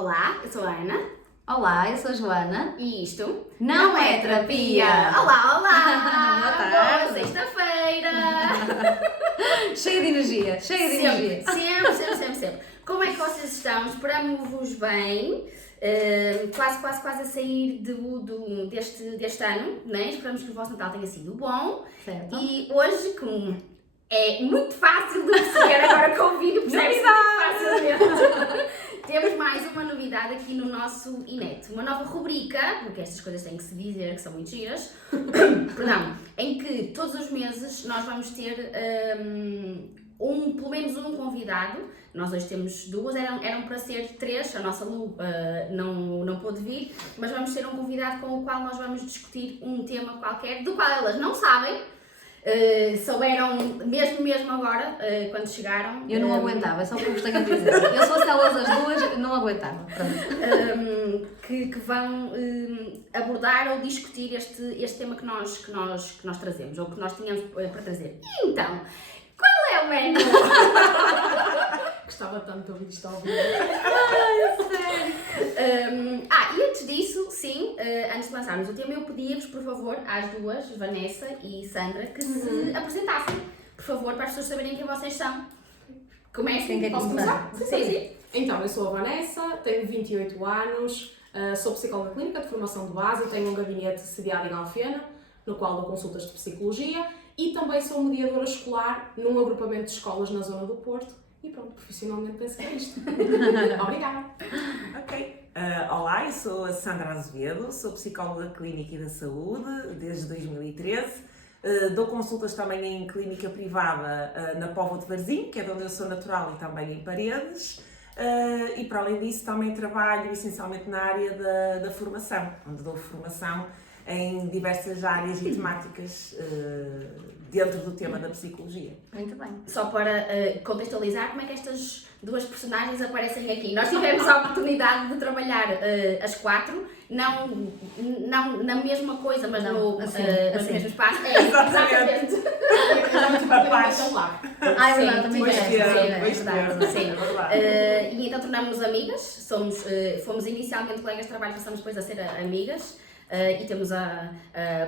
Olá, eu sou a Ana Olá, eu sou a Joana. e isto Não é terapia! Olá, olá! Boa tarde. Boa sexta-feira! Cheia de energia, cheia de energia. Sempre. Como é que vocês estão? Esperamos-vos bem. Quase a sair deste ano, né? Esperamos que o vosso Natal tenha sido bom. Certo. E hoje, como é muito fácil de perceber agora com o vídeo, percebe-se muito facilmente. Temos mais uma novidade aqui no nosso Inet, uma nova rubrica, porque estas coisas têm que se dizer, que são muito giras, perdão, em que todos os meses nós vamos ter pelo menos um convidado. Nós hoje temos duas, eram para ser três, a nossa Lu não pôde vir, mas vamos ter um convidado com o qual nós vamos discutir um tema qualquer, do qual elas não sabem. Souberam mesmo agora, quando chegaram. Eu não aguentava, é só o que eu vos tenho a dizer. Eu se fosse elas as duas, não aguentava. Que vão abordar ou discutir este tema que nós trazemos, ou que nós tínhamos para trazer. E então, qual é o menu? Gostava tanto de ouvir isto ao vivo. E antes disso, sim, antes de lançarmos o tema, eu pedia-vos, por favor, às duas, Vanessa e Sandra, que se apresentassem, por favor, para as pessoas saberem quem vocês são. Comecem. Quem quer Posso começar? Sim. Então, eu sou a Vanessa, tenho 28 anos, sou psicóloga clínica de formação de base e tenho um gabinete sediado em Alfena, no qual dou consultas de psicologia, e também sou mediadora escolar num agrupamento de escolas na zona do Porto. E pronto, profissionalmente penso que é isto. Obrigada. Ok. Olá, eu sou a Sandra Azevedo, sou psicóloga clínica e da saúde desde 2013. Dou consultas também em clínica privada na Póvoa de Varzim, que é de onde eu sou natural, e também em Paredes. E para além disso também trabalho essencialmente na área da formação, onde dou formação em diversas áreas e temáticas dentro do tema da psicologia. Muito bem. Só para contextualizar, como é que estas duas personagens aparecem aqui? Nós tivemos a oportunidade de trabalhar as quatro, não na mesma coisa, mas no mesmo espaço. Exatamente. Estão lá. É verdade, também Pois quero. é, Sim. é verdade. E então tornámos-nos amigas, fomos inicialmente colegas de trabalho, passamos depois a ser amigas. E temos a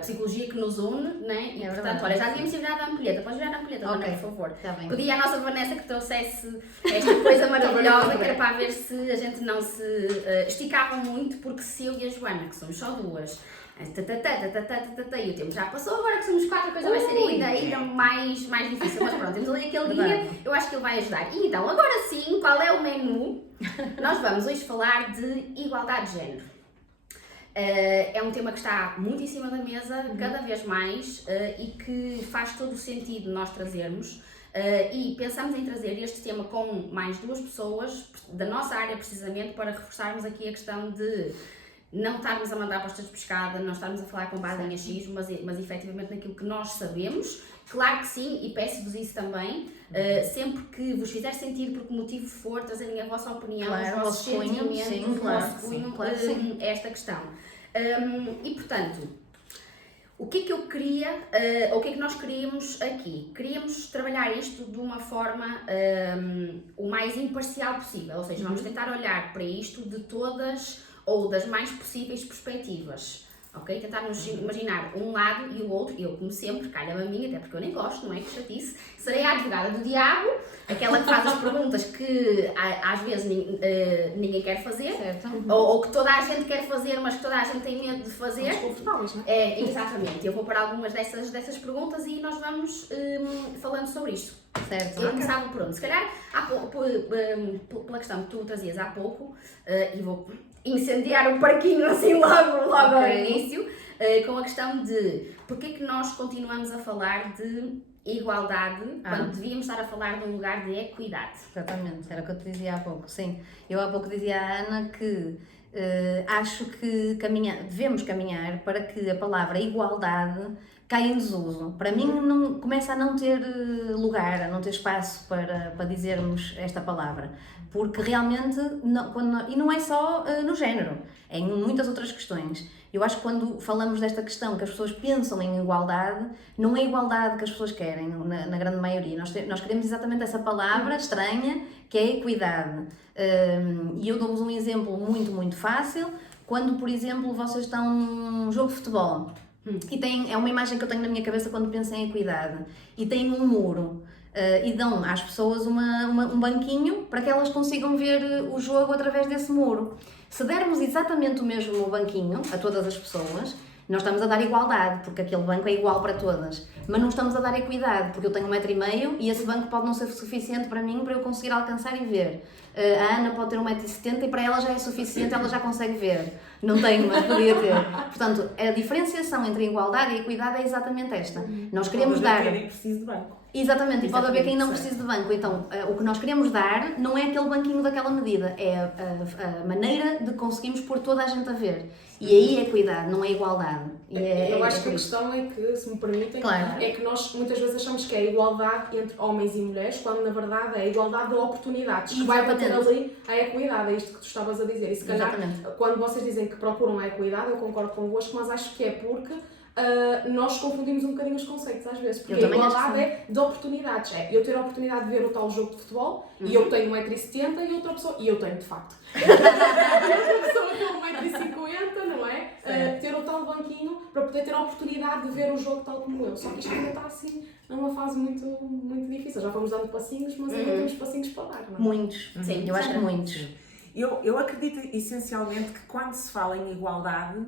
psicologia que nos une, né? E portanto, olha, já devíamos virar a ampulheta. Podes virar a ampulheta, Ok. Dona, por favor. Tá bem. Pedia à nossa Vanessa que trouxesse esta coisa maravilhosa, que era para ver se a gente não se esticava muito, porque se eu e a Joana, que somos só duas, e o tempo já passou, agora que somos quatro, a coisa vai ser ainda mais difícil. Mas pronto, temos ali aquele guia, eu acho que ele vai ajudar. E então, agora sim, qual é o menu? Nós vamos hoje falar de igualdade de género. É um tema que está muito em cima da mesa, cada vez mais, e que faz todo o sentido nós trazermos. E pensamos em trazer este tema com mais duas pessoas da nossa área, precisamente, para reforçarmos aqui a questão de não estarmos a mandar postas de pescada, não estarmos a falar com base em achismo, mas efetivamente naquilo que nós sabemos. Claro que sim, e peço-vos isso também, sempre que vos fizer sentido, por que motivo for, trazerem a vossa opinião, Claro, os vossos sentimentos, sim, o claro, vosso sim, cunho, claro, sim. esta questão. E portanto, o que é que eu queria, ou o que é que nós queríamos aqui? Queríamos trabalhar isto de uma forma o mais imparcial possível, ou seja, vamos tentar olhar para isto de todas ou das mais possíveis perspectivas. Ok? Tentarmos imaginar um lado e o outro, eu como sempre, calha-me a mim, até porque eu nem gosto, não é? Que chatice, serei a advogada do diabo, aquela que faz as perguntas que às vezes ninguém quer fazer, Certo. ou que toda a gente quer fazer, mas que toda a gente tem medo de fazer. Desconfortáveis, não é? Exatamente, eu vou para algumas dessas perguntas e nós vamos falando sobre isto. Certo. Eu começava por onde? Se calhar, pela questão que tu trazias há pouco, e vou incendiar o parquinho assim logo ao início, com a questão de porque é que nós continuamos a falar de igualdade quando devíamos estar a falar de um lugar de equidade. Exatamente, era o que eu te dizia há pouco, sim. Eu há pouco dizia à Ana que acho que devemos caminhar para que a palavra igualdade caia em desuso. Para mim começa a não ter lugar, a não ter espaço para dizermos esta palavra. Porque realmente, e não é só no género, é em muitas outras questões. Eu acho que quando falamos desta questão, que as pessoas pensam em igualdade, não é igualdade que as pessoas querem, na grande maioria. Nós queremos exatamente essa palavra estranha, que é a equidade. E eu dou-vos um exemplo muito fácil. Quando, por exemplo, vocês estão num jogo de futebol e é uma imagem que eu tenho na minha cabeça quando penso em equidade, e tem um muro e dão às pessoas um banquinho para que elas consigam ver o jogo através desse muro. Se dermos exatamente o mesmo banquinho a todas as pessoas, nós estamos a dar igualdade, porque aquele banco é igual para todas, mas não estamos a dar equidade, porque eu tenho 1,5 m e esse banco pode não ser suficiente para mim para eu conseguir alcançar e ver. A Ana pode ter 1,70 m e para ela já é suficiente, ela já consegue ver. Não tenho, mas podia ter. Portanto, a diferenciação entre a igualdade e a equidade é exatamente esta. Nós queremos dar... Quem nem precisa de banco. Exatamente, e pode haver quem não precise de banco. Então, o que nós queremos dar não é aquele banquinho daquela medida, é a maneira de conseguirmos pôr toda a gente a ver. E aí é equidade, não é igualdade. Eu acho que a questão é que, se me permitem, Claro. é que nós muitas vezes achamos que é a igualdade entre homens e mulheres, quando na verdade é a igualdade de oportunidades, que vai bater ali a equidade, é isto que tu estavas a dizer. E se calhar, quando vocês dizem que procuram a equidade, eu concordo convosco, mas acho que é porque nós confundimos um bocadinho os conceitos às vezes, porque a igualdade é de oportunidades, é eu ter a oportunidade de ver o tal jogo de futebol e eu tenho 1,70 m e outra pessoa, e eu tenho de facto, e outra pessoa tem 1,50 m, não é? Ter o tal banquinho para poder ter a oportunidade de ver o jogo tal como eu, só que isto ainda está assim numa fase muito difícil, já fomos dando passinhos, mas ainda temos passinhos para dar, não é? Muitos, sim, eu acho que muitos. Eu acredito essencialmente que quando se fala em igualdade,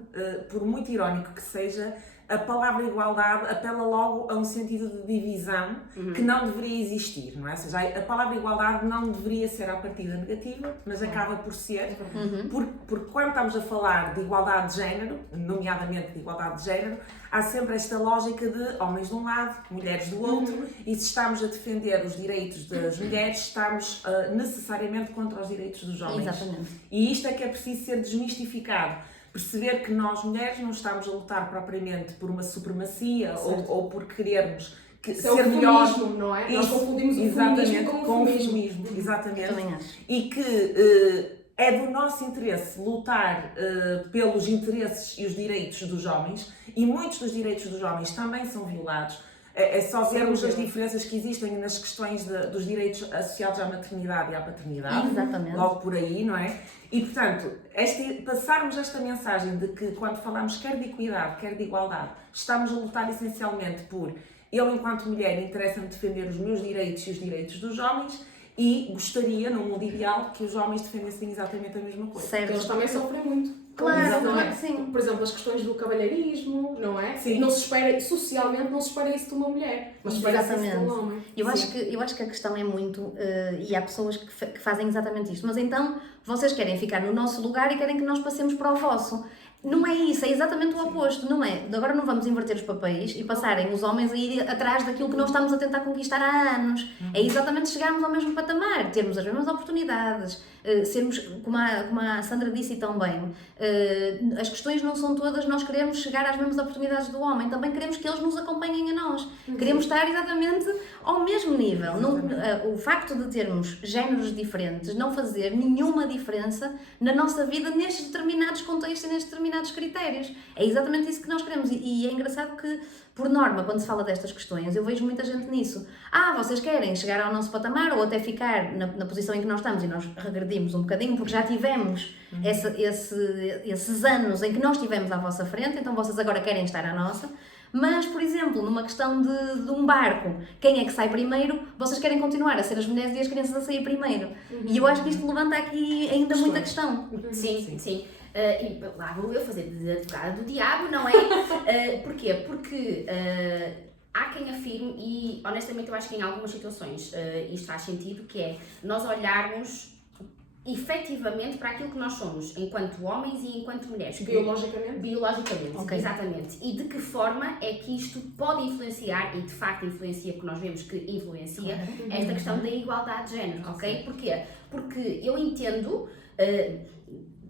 por muito irónico que seja, a palavra igualdade apela logo a um sentido de divisão que não deveria existir, não é? Ou seja, a palavra igualdade não deveria ser à partida negativa, mas acaba por ser, porque quando estamos a falar de igualdade de género, nomeadamente de igualdade de género, há sempre esta lógica de homens de um lado, mulheres do outro, e se estamos a defender os direitos das mulheres, estamos necessariamente contra os direitos dos homens. Exatamente. E isto é que é preciso ser desmistificado. Perceber que nós, mulheres, não estamos a lutar propriamente por uma supremacia ou por querermos ser melhores. Não é? Nós confundimos o feminismo com o feminismo. Exatamente. Também acho. E que é do nosso interesse lutar pelos interesses e os direitos dos homens, e muitos dos direitos dos homens também são violados. É só vermos as diferenças que existem nas questões dos direitos associados à maternidade e à paternidade. Exatamente. Logo por aí, não é? E, portanto, passarmos esta mensagem de que quando falamos quer de equidade, quer de igualdade, estamos a lutar essencialmente por eu, enquanto mulher, interessa-me defender os meus direitos e os direitos dos homens, e gostaria, num mundo ideal, que os homens defendessem exatamente a mesma coisa. Certo. Eles também sofrem muito. Claro, não é? sim. Por exemplo, as questões do cavalheirismo, não é? Sim. Não se espera, socialmente não se espera isso de uma mulher, mas espera-se isso de um homem. Eu acho que a questão é muito, e há pessoas que fazem exatamente isto, mas então vocês querem ficar no nosso lugar e querem que nós passemos para o vosso. Não é isso, é exatamente o oposto, não é? Agora não vamos inverter os papéis e passarem os homens a ir atrás daquilo que nós estamos a tentar conquistar há anos. É exatamente chegarmos ao mesmo patamar, termos as mesmas oportunidades, sermos, como a Sandra disse tão bem, as questões não são todas, nós queremos chegar às mesmas oportunidades do homem, também queremos que eles nos acompanhem a nós. Queremos estar exatamente ao mesmo nível. Não, o facto de termos géneros diferentes não fazer nenhuma diferença na nossa vida nestes determinados contextos e nestes determinados critérios. É exatamente isso que nós queremos e é engraçado que, por norma, quando se fala destas questões, eu vejo muita gente nisso. Vocês querem chegar ao nosso patamar ou até ficar na posição em que nós estamos, e nós regredimos um bocadinho porque já tivemos esses anos em que nós estivemos à vossa frente, então vocês agora querem estar à nossa. Mas, por exemplo, numa questão de um barco, quem é que sai primeiro, vocês querem continuar a ser as mulheres e as crianças a sair primeiro. E eu acho que isto levanta aqui ainda muita questão. Sim. E lá vou eu fazer de advogada do diabo, não é? Porquê? Porque há quem afirme, e honestamente eu acho que em algumas situações isto faz sentido, que é nós olharmos efetivamente para aquilo que nós somos, enquanto homens e enquanto mulheres. Biologicamente, okay. Exatamente. E de que forma é que isto pode influenciar, e de facto influencia, porque nós vemos que influencia, esta questão da igualdade de género, ok? Porquê? Porque eu entendo...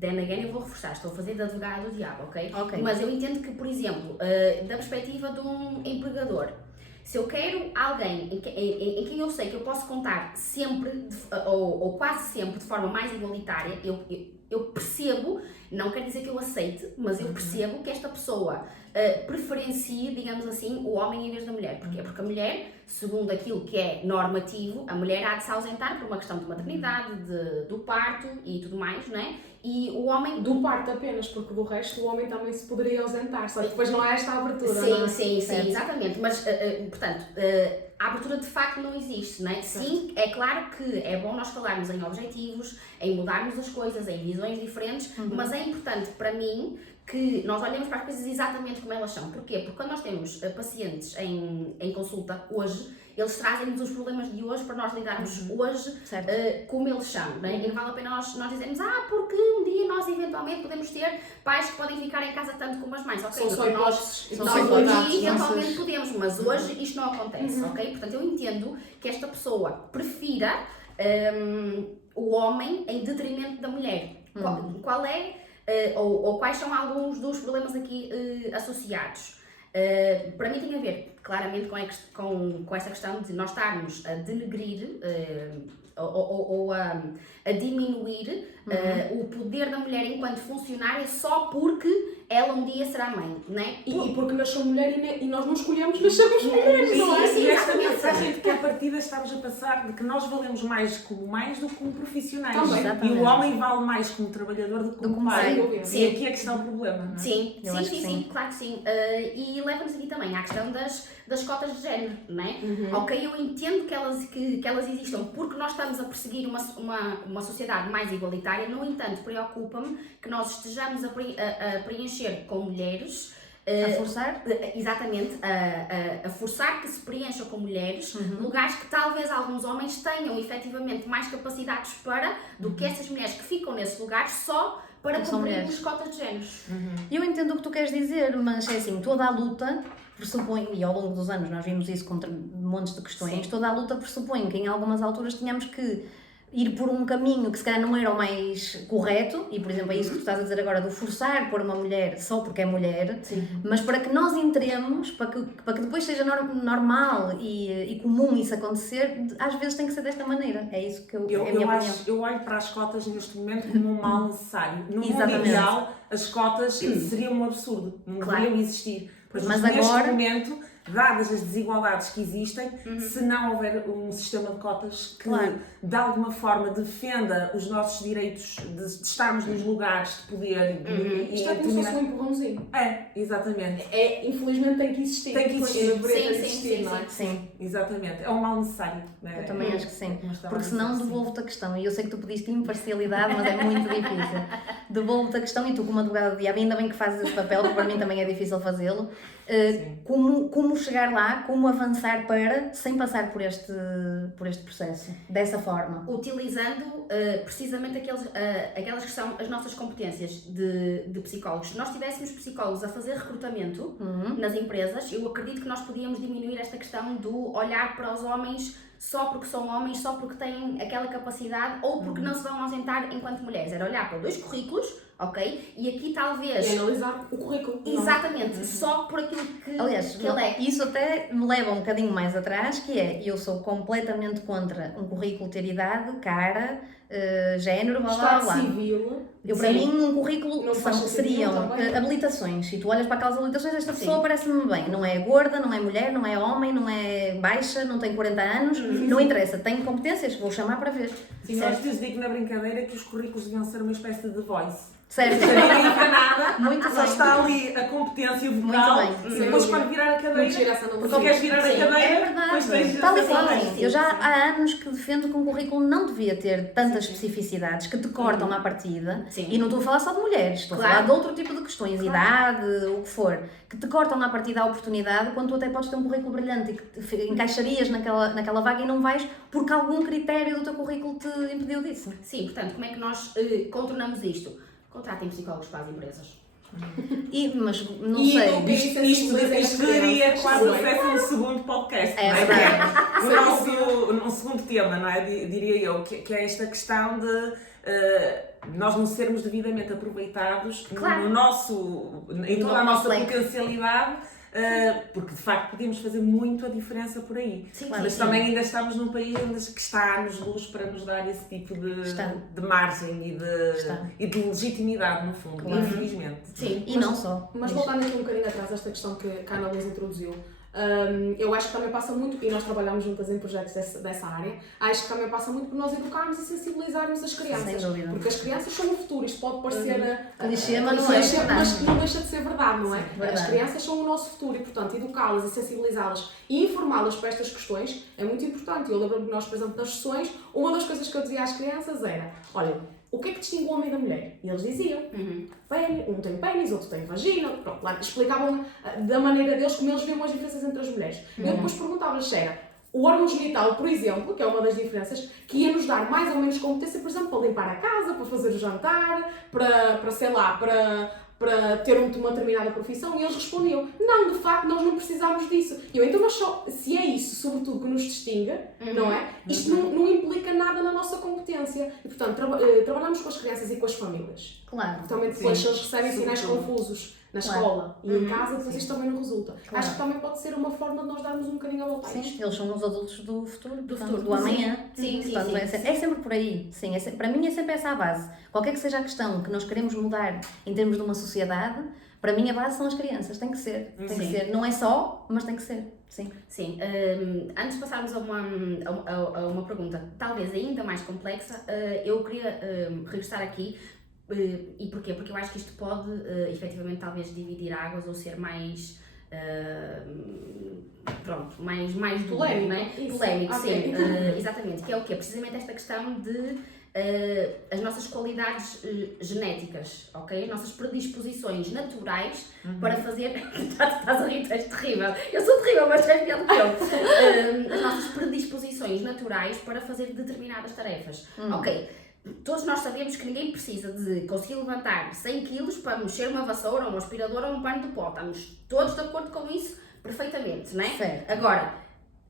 then again, eu vou reforçar, estou a fazer de advogado do diabo, ok? Mas eu entendo que, por exemplo, da perspectiva de um empregador, se eu quero alguém em quem eu sei que eu posso contar sempre, ou quase sempre, de forma mais igualitária, eu eu percebo, não quer dizer que eu aceite, mas eu percebo que esta pessoa preferencia, digamos assim, o homem em vez da mulher. Porquê? Porque a mulher, segundo aquilo que é normativo, a mulher há de se ausentar por uma questão de maternidade, do parto e tudo mais, não é? E o homem... Do parto apenas, porque do resto o homem também se poderia ausentar, só que depois não há esta abertura, não é? Sim, exatamente. Mas, portanto, a abertura de facto não existe, não é? Sim, é claro que é bom nós falarmos em objetivos, em mudarmos as coisas, em visões diferentes, mas é importante para mim que nós olhemos para as coisas exatamente como elas são. Porquê? Porque quando nós temos pacientes em consulta hoje, eles trazem-nos os problemas de hoje para nós lidarmos hoje como eles são, não é? E não vale a pena nós dizermos, porque um dia nós eventualmente podemos ter pais que podem ficar em casa tanto como as mães, ok? São só nós hipóteses. um dia eventualmente podemos, mas hoje isto não acontece, ok? Portanto, eu entendo que esta pessoa prefira o homem em detrimento da mulher. Qual é, ou quais são alguns dos problemas aqui associados? Para mim tem a ver claramente com essa questão de nós estarmos a denegrir ou a diminuir o poder da mulher enquanto funcionária só porque ela um dia será mãe, não é? E porque nasceu mulher e nós não escolhemos, nascemos mulheres, não é? E esta mensagem de que à partida estamos a passar de que nós valemos mais como mães do que como profissionais. Também. E o homem vale mais como trabalhador do que como pai. E aqui é que está o problema, não é? Sim, claro que sim. E leva-nos aqui também à questão das cotas de género, não é? Ok, eu entendo que elas existam porque nós estamos a perseguir uma sociedade mais igualitária, no entanto, preocupa-me que nós estejamos a preencher com mulheres. A forçar? Exatamente, a forçar que se preencha com mulheres lugares que talvez alguns homens tenham efetivamente mais capacidades do que essas mulheres que ficam nesses lugares só para cumprir as cotas de géneros. Eu entendo o que tu queres dizer, mas é assim, toda a luta pressupõe, e ao longo dos anos nós vimos isso contra montes de questões, toda a luta pressupõe que em algumas alturas tínhamos que ir por um caminho que se calhar não era o mais correto, e por exemplo é isso que tu estás a dizer agora, do forçar por uma mulher só porque é mulher, mas para que nós entremos, para que depois seja normal e comum isso acontecer, às vezes tem que ser desta maneira, é isso que é a minha opinião. Eu olho para as cotas neste momento como um mal necessário. No mundo ideal, as cotas seriam um absurdo, não deveriam existir. Mas neste momento, dadas as desigualdades que existem, se não houver um sistema de cotas que de alguma forma defenda os nossos direitos de estarmos nos lugares de poder Isto é como se fosse um empurrãozinho. Exatamente. Infelizmente tem que existir. Tem que existir. Sim. Sim. Exatamente. É um mal necessário. Eu também acho que sim. Porque senão devolvo-te a questão, e eu sei que tu pediste imparcialidade, mas é muito difícil. Devolvo-te a questão, e tu como advogada do diabo, ainda bem que fazes esse papel, porque para mim também é difícil fazê-lo. Como chegar lá, como avançar sem passar por este processo, dessa forma? Utilizando precisamente aquelas que são as nossas competências de psicólogos. Se nós tivéssemos psicólogos a fazer recrutamento nas empresas, eu acredito que nós podíamos diminuir esta questão do olhar para os homens só porque são homens, só porque têm aquela capacidade ou porque não se vão ausentar enquanto mulheres. Era olhar para 2 currículos, ok? E aqui talvez... E analisar o currículo. Exatamente, só por aquilo que, aliás, que ele é. Isso até me leva um bocadinho mais atrás, que é, eu sou completamente contra um currículo ter idade, cara, género, blá blá blá. Civil. Para mim um currículo seriam também. Habilitações, e tu olhas para aquelas habilitações, esta pessoa parece-me bem, não é gorda, não é mulher, não é homem, não é baixa, não tem 40 anos, não interessa, tem competências, vou chamar para ver. Sim, nós digo na brincadeira que os currículos deviam ser uma espécie de Voice. Certo. Não diga nada, muito só bem. está ali a competência vocal. Muito bem. Depois quando virar a cadeira, porque queres virar a cadeira, é verdade. depois tens Tal e qual. sim. Eu já há anos que defendo que um currículo não devia ter tantas especificidades que te cortam à partida. Sim. E não estou a falar só de mulheres, estou a falar de outro tipo de questões, idade, o que for, que te cortam à partida a oportunidade, quando tu até podes ter um currículo brilhante e que te encaixarias naquela vaga e não vais porque algum critério do teu currículo te impediu disso. Sim, portanto, como é que nós contornamos isto? Contratem psicólogos para as empresas. Mas não sei. Isto daria quase acesso a um segundo podcast. É não é? verdade. Um segundo tema, não é? Diria eu, que é esta questão de nós não sermos devidamente aproveitados em toda a nossa potencialidade porque de facto podemos fazer muito a diferença por aí. Sim, Mas sim, também ainda estamos num país que está nos luz para nos dar esse tipo de margem e de legitimidade, no fundo, Claro. infelizmente. Sim. E não só. Mas voltando aqui um bocadinho atrás desta questão que a Ana Luísa introduziu, eu acho que também passa muito, e nós trabalhamos juntas em projetos dessa área, acho que também passa muito por nós educarmos e sensibilizarmos as crianças. Sem dúvida. Porque as crianças são o futuro, isto pode parecer Clichê, mas não é clichê, verdade. mas não deixa de ser verdade, não é? Sim, verdade. As crianças são o nosso futuro e, portanto, educá-las e sensibilizá-las e informá-las para estas questões é muito importante. Eu lembro-me que nós, por exemplo, nas sessões, uma das coisas que eu dizia às crianças era: olha, o que é que distingue o homem da mulher? E eles diziam: pênis, um tem pênis, outro tem vagina. Pronto, lá explicavam da maneira deles como eles viam as diferenças entre as mulheres. Eu depois perguntava-lhes se era o órgão genital, por exemplo, que é uma das diferenças, que ia nos dar mais ou menos competência, por exemplo, para limpar a casa, para fazer o jantar, para sei lá, para ter uma determinada profissão, e eles respondiam: não, de facto, nós não precisamos disso. E eu, então, mas só, se é isso, sobretudo, que nos distingue, não é? Isto não implica nada na nossa competência. E, portanto, trabalhamos com as crianças e com as famílias. Claro. Também depois, se eles recebem sinais Sobretudo. confusos na Claro. escola e em casa, depois isto também não resulta. Claro. Acho que também pode ser uma forma de nós darmos um bocadinho a volta a Sim, isto. eles são os adultos do futuro, portanto, futuro, do amanhã. sim, sim, Portanto, sim. É sempre por aí. Sim, para mim é sempre essa a base. Qualquer que seja a questão que nós queremos mudar em termos de uma sociedade, para mim a base são as crianças. Tem que ser. Tem que Sim. ser. Não é só, mas tem que ser. Sim. Sim, antes de passarmos a uma pergunta talvez ainda mais complexa, eu queria regressar aqui, e porquê? Porque eu acho que isto pode efetivamente talvez dividir águas ou ser mais, pronto, mais duro, Polémico, não é? isso. Polémico, Ok. sim, exatamente, que é o quê? Precisamente esta questão de as nossas qualidades genéticas, ok? As nossas predisposições naturais para fazer... Estás a rir, és terrível. Eu sou terrível, mas tu és melhor do que eu. As nossas predisposições naturais para fazer determinadas tarefas, ok? Todos nós sabemos que ninguém precisa de conseguir levantar 100 kg para mexer uma vassoura, um aspirador ou um pano de pó. Estamos todos de acordo com isso perfeitamente, não é? Certo. Agora,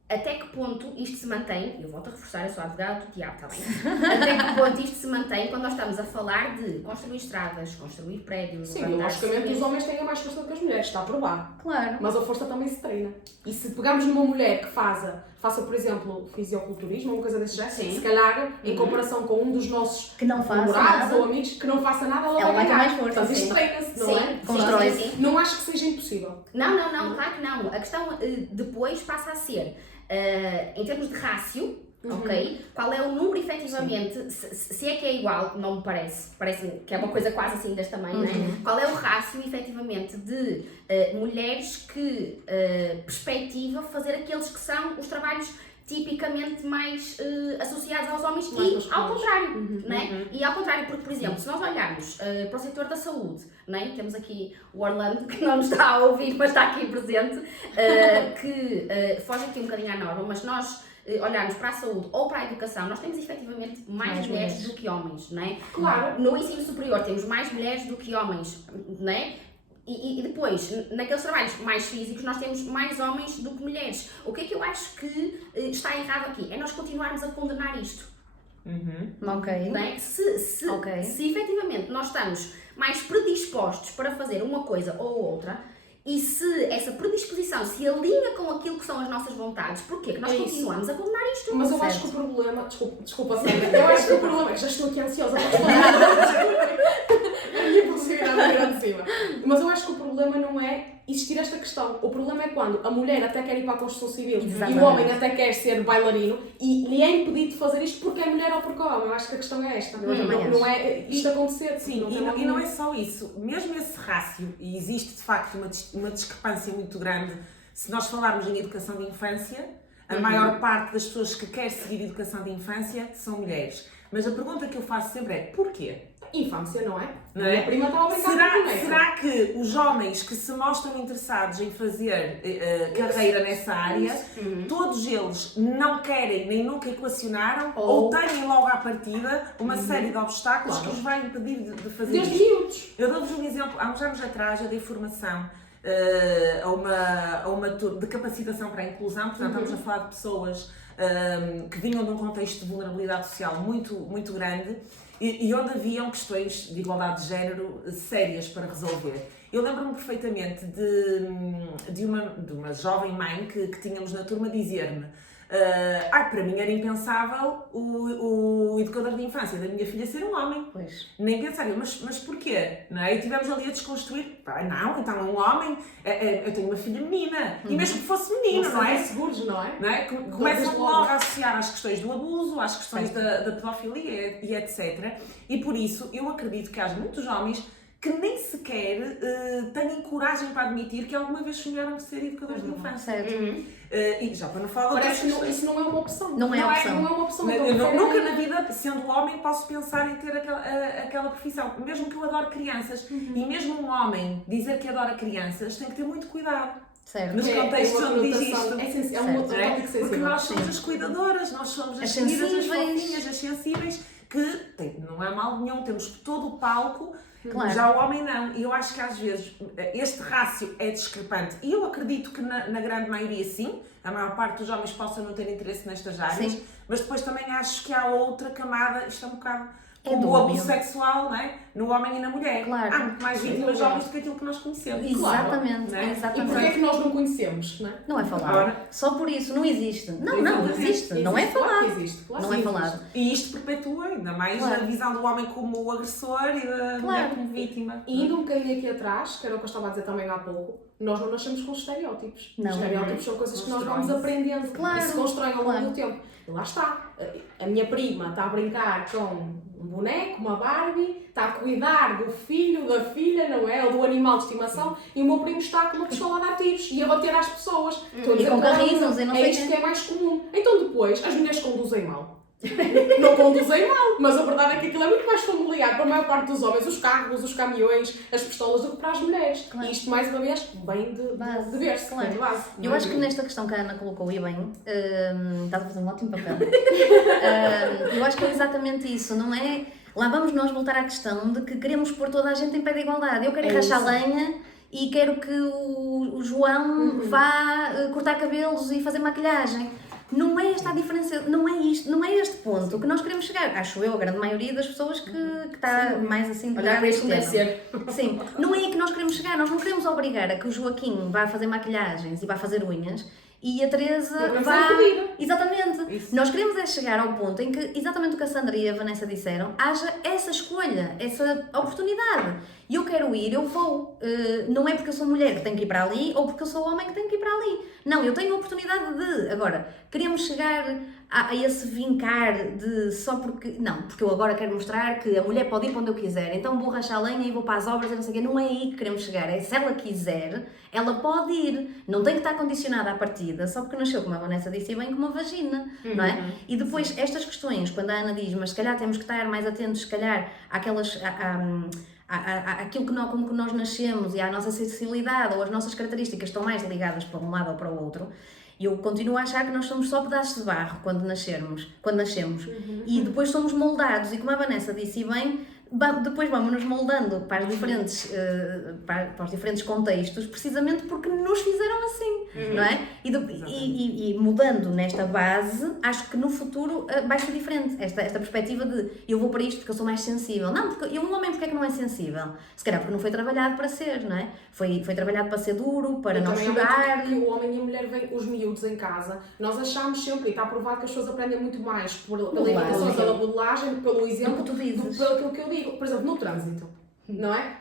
até que ponto isto se mantém, eu volto a reforçar, eu sou a advogada do diabo, está bem? Até que ponto isto se mantém quando nós estamos a falar de construir estradas, construir prédios, Sim, levantar logicamente os cimento? homens têm mais força do que as mulheres, está provado. Claro. Mas a força também se treina. E se pegarmos numa mulher que faça, por exemplo, fisiculturismo ou uma coisa desse género, Sim. se calhar, em comparação com um dos nossos Que não faça namorados nada. ou amigos que não faça nada, ela Ela vai vai ter ganhar. mais força, Portanto, isto sim. treina-se, não Sim, é? Constrói-se. sim, sim. Não acho que seja impossível. Não, claro que não. A questão depois passa a ser, em termos de rácio, ok? Qual é o número efetivamente, se é que é igual, não me parece, parece-me que é uma coisa quase assim deste tamanho, não é? Qual é o rácio efetivamente de mulheres que perspectiva fazer aqueles que são os trabalhos tipicamente mais associados aos homens Mais e masculinos. ao contrário, né? E ao contrário, porque, por exemplo, se nós olharmos para o setor da saúde, né? Temos aqui o Orlando, que não nos está a ouvir, mas está aqui presente, que foge aqui um bocadinho à norma, mas nós olharmos para a saúde ou para a educação, nós temos efetivamente mais mulheres do que homens, não é? Claro. No ensino superior temos mais mulheres do que homens, não é? E depois, naqueles trabalhos mais físicos, nós temos mais homens do que mulheres. O que é que eu acho que está errado aqui? É nós continuarmos a condenar isto. Ok. Não é? Se efetivamente nós estamos mais predispostos para fazer uma coisa ou outra, e se essa predisposição se alinha com aquilo que são as nossas vontades, porquê? Que nós É isso. continuamos a condenar isto. Mas eu acho que o problema. Desculpa, Sandra. Eu acho que o problema. Já estou aqui ansiosa para responder. A minha possibilidade é grande de cima. Mas eu acho que o problema não é existir esta questão. O problema é quando a mulher até quer ir para a construção civil Exatamente. e o homem até quer ser bailarino e lhe é impedido de fazer isto porque é mulher ou porque é homem. Eu acho que a questão é esta. Não é isto acontecer. Sim, e não é só isso. Mesmo esse rácio, e existe de facto uma discrepância muito grande, se nós falarmos em educação de infância, a maior parte das pessoas que quer seguir educação de infância são mulheres. Mas a pergunta que eu faço sempre é: porquê? Infância, não é? Não é? Minha prima estava a brincar com a boneca. Será que os homens que se mostram interessados em fazer carreira nessa área, todos eles não querem nem nunca equacionaram ou têm logo à partida uma série de obstáculos que os vai impedir de fazer Desde isto? miúdos. Eu dou-vos um exemplo. Há uns anos atrás eu dei formação a uma tour de capacitação para a inclusão, portanto estamos a falar de pessoas que vinham de um contexto de vulnerabilidade social muito grande. e onde haviam questões de igualdade de género sérias para resolver. Eu lembro-me perfeitamente de uma jovem mãe que tínhamos na turma dizer-me para mim era impensável o educador de infância da minha filha ser um homem. Pois. Nem pensar, mas porquê? Não é? E tivemos ali a desconstruir. Não, então é um homem, eu tenho uma filha menina. E mesmo que fosse menino, não é? Seguros, não é? Não é? Começam logo a associar às questões do abuso, às questões da pedofilia e etc. E por isso eu acredito que há muitos homens que nem sequer têm coragem para admitir que alguma vez sonharam ser educadores de infância. Certo. E já para não falar Parece que isso não é uma opção. Não é opção. Não é uma opção. Eu Então, nunca na vida, sendo homem, posso pensar em ter aquela profissão. Mesmo que eu adore crianças. E mesmo um homem dizer que adora crianças tem que ter muito cuidado. Certo. Nos contextos onde diz isto. É um outro tópico Porque sensível. nós somos as cuidadoras, nós somos as As queridas, as sensíveis. fofinhas, as sensíveis, que não há mal nenhum, temos todo o palco. Claro. Já o homem não, e eu acho que às vezes este rácio é discrepante, e eu acredito que na grande maioria sim, a maior parte dos homens possam não ter interesse nestas áreas, Sim. mas depois também acho que há outra camada, isto é um bocado É como o dúbio. abuso sexual, não é? No homem e na mulher. Claro. Há muito mais vítimas jovens do que aquilo que nós conhecemos. Exatamente. Não é? E Exatamente. porquê é que nós não conhecemos? Não é? Não é falado. Ora. Só por isso, não existe. Não Exatamente. existe. Não é Claro falado. que existe. Claro Não que é existe. falado. E isto perpetua ainda mais Claro. a visão do homem como o agressor e da mulher como vítima. E indo um bocadinho aqui atrás, que era o que eu estava a dizer também há pouco, nós não nascemos com estereótipos. Não. Estereótipos são coisas que nós vamos Constroem-se. aprendendo Claro. e se constroem ao longo Claro. do tempo. E lá está. A minha prima está a brincar com um boneco, uma Barbie, está a cuidar do filho, da filha, não é? Ou do animal de estimação, e o meu primo está com uma pistola a dar tiros e a bater às pessoas. Estou a E dizer com que não é carrinhos isso. e não É sei isto quê. que é mais comum. Então depois, as mulheres conduzem mal. Não conduzem mal, mas a verdade é que aquilo é muito mais familiar para a maior parte dos homens, os carros, os caminhões, as pistolas, do que para as mulheres. Claro. E isto, mais uma vez, vem de berço, Claro. vem de base. Eu acho que nesta questão que a Ana colocou, e bem, estás a fazer um ótimo papel. Eu acho que é exatamente isso, não é? Lá vamos nós voltar à questão de que queremos pôr toda a gente em pé de igualdade. Eu quero ir É rachar isso. lenha e quero que o João vá cortar cabelos e fazer maquilhagem. Não é esta a diferença, não é isto, não é este ponto que nós queremos chegar. Acho eu, a grande maioria das pessoas que está mais assim Olhar para isto como deve tema. ser. Sim, não é aí que nós queremos chegar. Nós não queremos obrigar a que o Joaquim vá fazer maquilhagens e vá fazer unhas e a Teresa queremos vá... impedir. Exatamente. Isso. Nós queremos é chegar ao ponto em que, exatamente o que a Sandra e a Vanessa disseram, haja essa escolha, essa oportunidade. E eu quero ir, eu vou. Não é porque eu sou mulher que tenho que ir para ali ou porque eu sou homem que tenho que ir para ali. Não, eu tenho a oportunidade de. Agora, queremos chegar a esse vincar de só porque. Não, porque eu agora quero mostrar que a mulher pode ir para onde eu quiser, então vou rachar lenha e vou para as obras e não sei o quê. Não é aí que queremos chegar. É se ela quiser, ela pode ir. Não tem que estar condicionada à partida, só porque nasceu, como a Vanessa disse bem, com uma vagina, não é? E depois, estas questões, quando a Ana diz, mas se calhar temos que estar mais atentos, se calhar, àquelas. Aquilo que nós, como que nós nascemos e à nossa sensibilidade ou as nossas características estão mais ligadas para um lado ou para o outro. E eu continuo a achar que nós somos só pedaços de barro quando nascemos. E depois somos moldados. E como a Vanessa disse bem, depois vamos nos moldando para, para os diferentes contextos, precisamente porque nos fizeram assim, não é? E mudando nesta base, acho que no futuro vai ser diferente. Esta perspectiva de eu vou para isto porque eu sou mais sensível. Não, porque um homem porque é que não é sensível? Se calhar porque não foi trabalhado para ser, não é? Foi trabalhado para ser duro, para não também chorar. que o homem e a mulher veem os miúdos em casa. Nós achamos sempre, e está provado que as pessoas aprendem muito mais pela imitação, pela modelagem, pelo exemplo, Do que tu dizes. pelo aquilo que eu digo. Por exemplo, no trânsito, não é?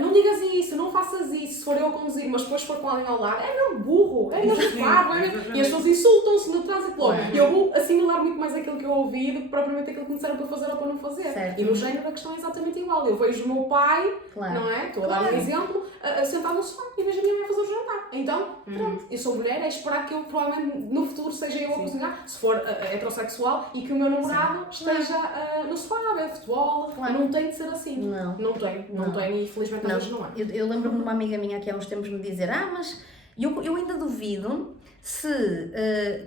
Não digas isso, não faças isso, se for eu a conduzir, mas depois for com alguém ao lado, é mesmo burro, é mesmo parvo, e as pessoas insultam-se no trânsito logo. E eu vou assimilar muito mais aquilo que eu ouvi do que propriamente aquilo que me disseram para fazer ou para não fazer. Certo. E no género a questão é exatamente igual. Eu vejo o meu pai, Claro. não é? Estou a dar um exemplo, sentado no sofá e vejo a minha mãe a fazer o jantar. Então, pronto, eu sou mulher, é esperar que eu provavelmente no futuro seja eu a cozinhar, se for heterossexual, e que o meu namorado esteja no sofá a ver futebol. Claro. Não tem de ser assim. Não tem, e felizmente às vezes não é. Eu lembro-me de uma amiga minha que há uns tempos me dizer mas eu ainda duvido se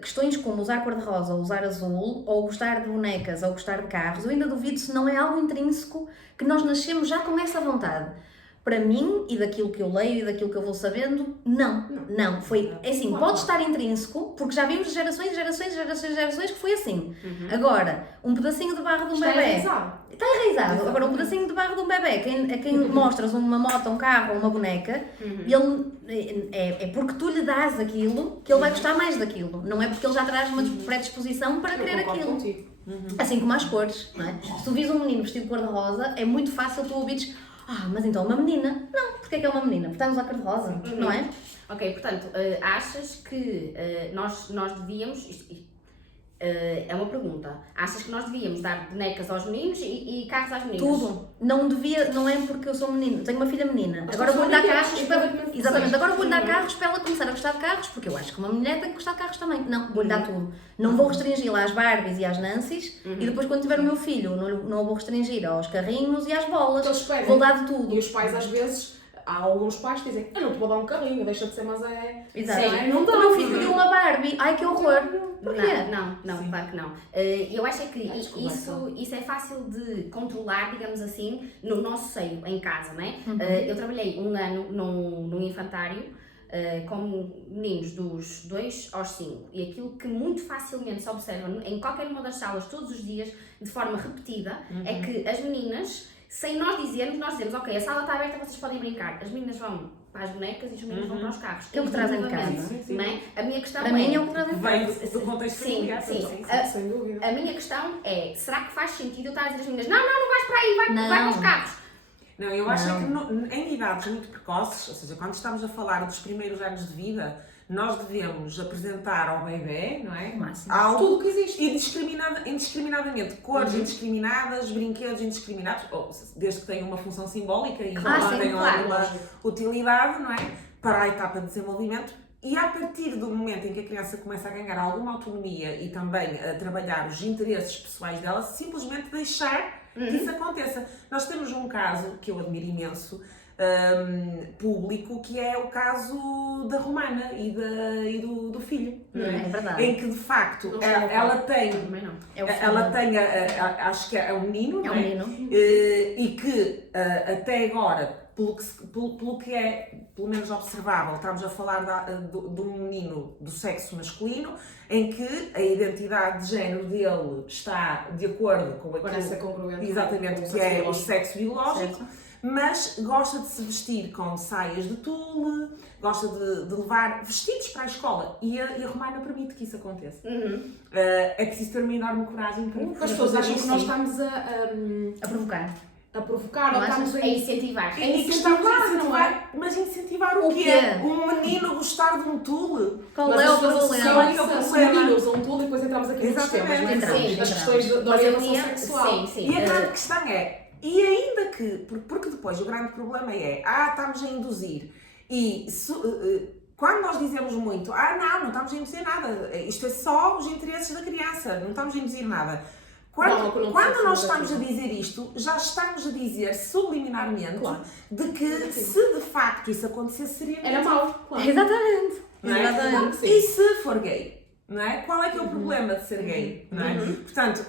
questões como usar cor-de-rosa ou usar azul, ou gostar de bonecas ou gostar de carros, eu ainda duvido se não é algo intrínseco que nós nascemos já com essa vontade. para mim e daquilo que eu leio e daquilo que eu vou sabendo, não. Foi é assim, Claro. pode estar intrínseco, porque já vimos gerações que foi assim. Agora, um pedacinho de barro de um Está bebê. enraizado. Está enraizado. Exatamente. Agora, um pedacinho de barro de um bebê, a quem mostras uma moto, um carro ou uma boneca, ele, é porque tu lhe dás aquilo que ele vai gostar mais daquilo. Não é porque ele já traz uma predisposição para Eu querer concordo aquilo. contigo. Assim como as cores, não é? Se tu vis um menino vestido de cor-de-rosa, é muito fácil tu ouvires, mas então é uma menina. Não, porque é que é uma menina? Porque está a usar cor-de-rosa, não é? Ok, portanto, achas que nós devíamos. É uma pergunta. Achas que nós devíamos dar bonecas aos meninos e carros às meninas? Tudo. Não devia, não é porque eu sou menino, tenho uma filha menina. Mas Agora tu vou-lhe dar só carros queres, para. independentemente de Exatamente, sejas. agora vou-lhe dar carros para ela começar a gostar de carros, porque eu acho que uma mulher tem que gostar de carros também. Não, vou-lhe dar tudo. Não vou restringi-la às Barbies e às Nancys e depois quando tiver o meu filho, não vou restringir aos carrinhos e às bolas. Eles pedem. Vou dar de tudo. E os pais às vezes, há alguns pais que dizem, eu não te vou dar um carrinho, deixa de ser, mas é... Exato. Não dá. O meu filho pediu uma Barbie. Ai que horror. Porquê? Não, claro que não. Eu acho é que desculpa, isso é fácil de controlar, digamos assim, no nosso seio, em casa, não é? Eu trabalhei um ano num infantário com meninos dos 2 aos 5 e aquilo que muito facilmente se observa em qualquer uma das salas, todos os dias, de forma repetida, é que as meninas, sem nós dizermos, nós dizemos, ok, a sala está aberta, vocês podem brincar. As meninas vão para as bonecas e os meninos vão para os carros. É o que trazem de Intuitivamente, casa. não é? A minha questão Para mim é o que trazem de Vem casa. do contexto familiar. Sim. Sem dúvida. A minha questão é, será que faz sentido eu estar a dizer às meninas, não vais para aí, vai Não. para os carros? Não, eu acho que em idades muito precoces, ou seja, quando estamos a falar dos primeiros anos de vida, nós devemos apresentar ao bebê, não é? Máximo. Algo Tudo o que existe. indiscriminadamente, cores indiscriminadas, brinquedos indiscriminados, desde que tenham uma função simbólica e sim, tenham claro, alguma lógico. utilidade, não é? Para a etapa de desenvolvimento. E a partir do momento em que a criança começa a ganhar alguma autonomia e também a trabalhar os interesses pessoais dela, simplesmente deixar que isso aconteça. Nós temos um caso que eu admiro imenso, público, que é o caso da Romana e do filho. Não é? É verdade. Em que de facto Não ela tem. Também não. É o filho. Ela tem, acho que é um menino, É não um menino. E que até agora, pelo que é, pelo menos observável, estamos a falar de um menino do sexo masculino, em que a identidade de género dele está de acordo com Parece ser aquilo, congruente. exatamente, com que é o sexo sexo biológico, Certo. mas gosta de se vestir com saias de tule, gosta de levar vestidos para a escola e a Romana permite que isso aconteça. É preciso ter uma enorme coragem para As pessoas acham que nós Sim. estamos A provocar. a provocar Não ou estamos É incentivar. É E que estamos a incentivar, não incentivar, mas incentivar o O quê? quê? Um menino gostar de um tule? Qual Mas é as o pessoas problema? associam Qual é o isso a problema? meninos usam tudo e depois entramos aqui nos Exatamente. temas, não é? Entramos. As questões de Mas a orientação minha- sexual. sim. E a grande questão é, e ainda que, porque depois o grande problema é, estamos a induzir, e quando nós dizemos muito, não estamos a induzir nada, isto é só os interesses da criança, não estamos a induzir nada. Quando nós estamos a dizer isto, já estamos a dizer subliminarmente Claro. de que se de facto isso acontecesse seria Era negativo. mau, claro. Exatamente. Não é? Exatamente. Sim. E se for gay? Não é? Qual é que é o problema de ser gay? Não é? Portanto,